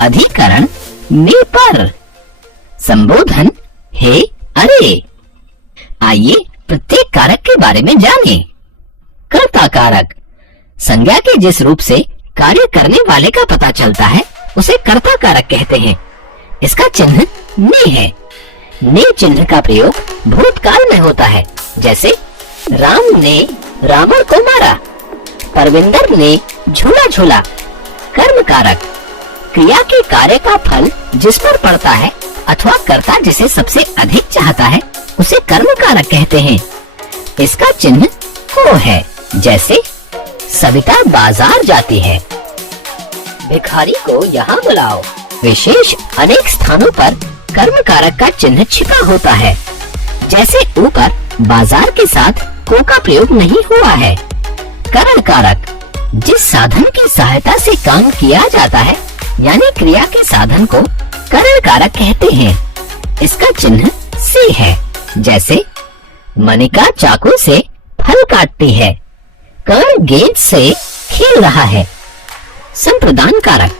अधिकरण, ने, पर, संबोधन, हे, अरे। आइए प्रत्येक कारक के बारे में जानें। कर्ता कारक। संज्ञा के जिस रूप से कार्य करने वाले का पता चलता है उसे कर्ता कारक कहते हैं। इसका चिन्ह ने है। ने चिन्ह का प्रयोग भूतकाल में होता है, जैसे राम ने रावण को मारा, परविंदर ने झूला झूला। कर्म कारक। क्रिया के कार्य का फल जिस पर पड़ता है अथवा कर्ता जिसे सबसे अधिक चाहता है उसे कर्म कारक कहते हैं। इसका चिन्ह को है, जैसे सविता बाजार जाती है, भिखारी को यहाँ बुलाओ। विशेष अनेक स्थानों पर कर्म कारक का चिन्ह छिपा होता है, जैसे ऊपर बाजार के साथ को का प्रयोग नहीं हुआ है। करण कारक जिस साधन की सहायता से काम किया जाता है यानी क्रिया के साधन को करण कारक कहते हैं। इसका चिन्ह से है। जैसे मनिका चाकू से फल काटती है, कर्ण गेंद से खेल रहा है। संप्रदान कारक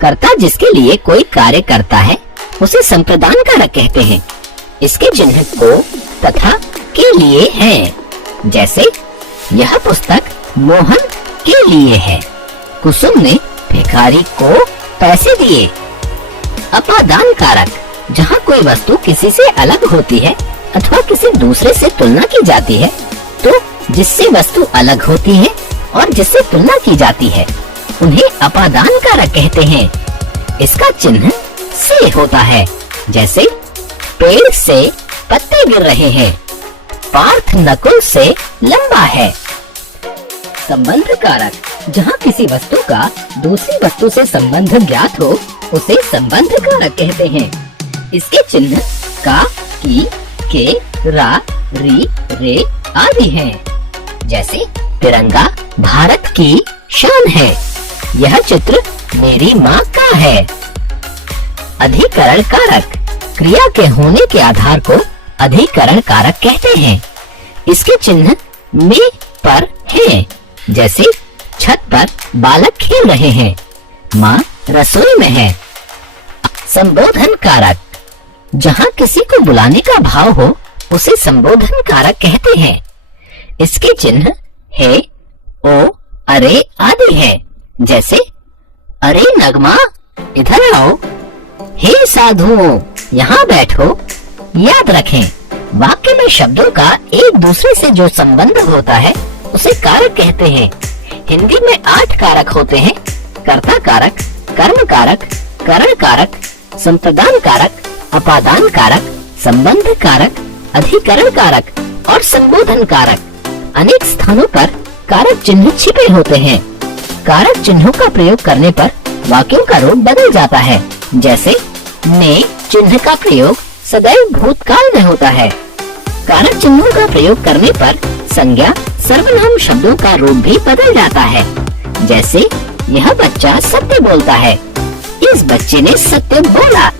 कर्ता जिसके लिए कोई कार्य करता है उसे संप्रदान कारक कहते हैं। इसके चिन्ह को तथा के लिए है। जैसे यह पुस्तक मोहन के लिए है, कुसुम ने भिखारी को पैसे दिए। अपादान कारक जहाँ कोई वस्तु किसी से अलग होती है अथवा किसी दूसरे से तुलना की जाती है तो जिससे वस्तु अलग होती है और जिससे तुलना की जाती है उन्हें अपादान कारक कहते हैं। इसका चिन्ह से होता है। जैसे पेड़ से पत्ते गिर रहे हैं, पार्थ नकुल से लंबा है। संबंध कारक जहाँ किसी वस्तु का दूसरी वस्तु से संबंध ज्ञात हो उसे संबंध कारक कहते हैं। इसके चिन्ह का, की, के, रा, री, रे आदि हैं। जैसे तिरंगा भारत की शान है, यह चित्र मेरी माँ का है। अधिकरण कारक क्रिया के होने के आधार को अधिकरण कारक कहते हैं। इसके चिन्ह में पर है। जैसे छत पर बालक खेल रहे हैं, माँ रसोई में है। संबोधन कारक जहाँ किसी को बुलाने का भाव हो उसे संबोधन कारक कहते हैं। इसके चिन्ह है, ओ, अरे आदि है। जैसे अरे नगमा इधर आओ, हे साधुओं यहाँ बैठो। याद रखें वाक्य में शब्दों का एक दूसरे से जो संबंध होता है उसे कारक कहते हैं। हिंदी में 8 कारक होते हैं। कर्ता कारक, कर्म कारक, करण कारक, संप्रदान कारक, अपादान कारक, संबंध कारक, अधिकरण कारक और संबोधन कारक। अनेक स्थानों पर कारक चिन्ह छिपे होते हैं। कारक चिन्हों का प्रयोग करने पर वाक्यों का रूप बदल जाता है। जैसे ने चिन्ह का प्रयोग सदैव भूतकाल में होता है। कारक चिन्हों का प्रयोग करने पर संज्ञा सर्वनाम शब्दों का रूप भी बदल जाता है। जैसे यह बच्चा सत्य बोलता है, इस बच्चे ने सत्य बोला।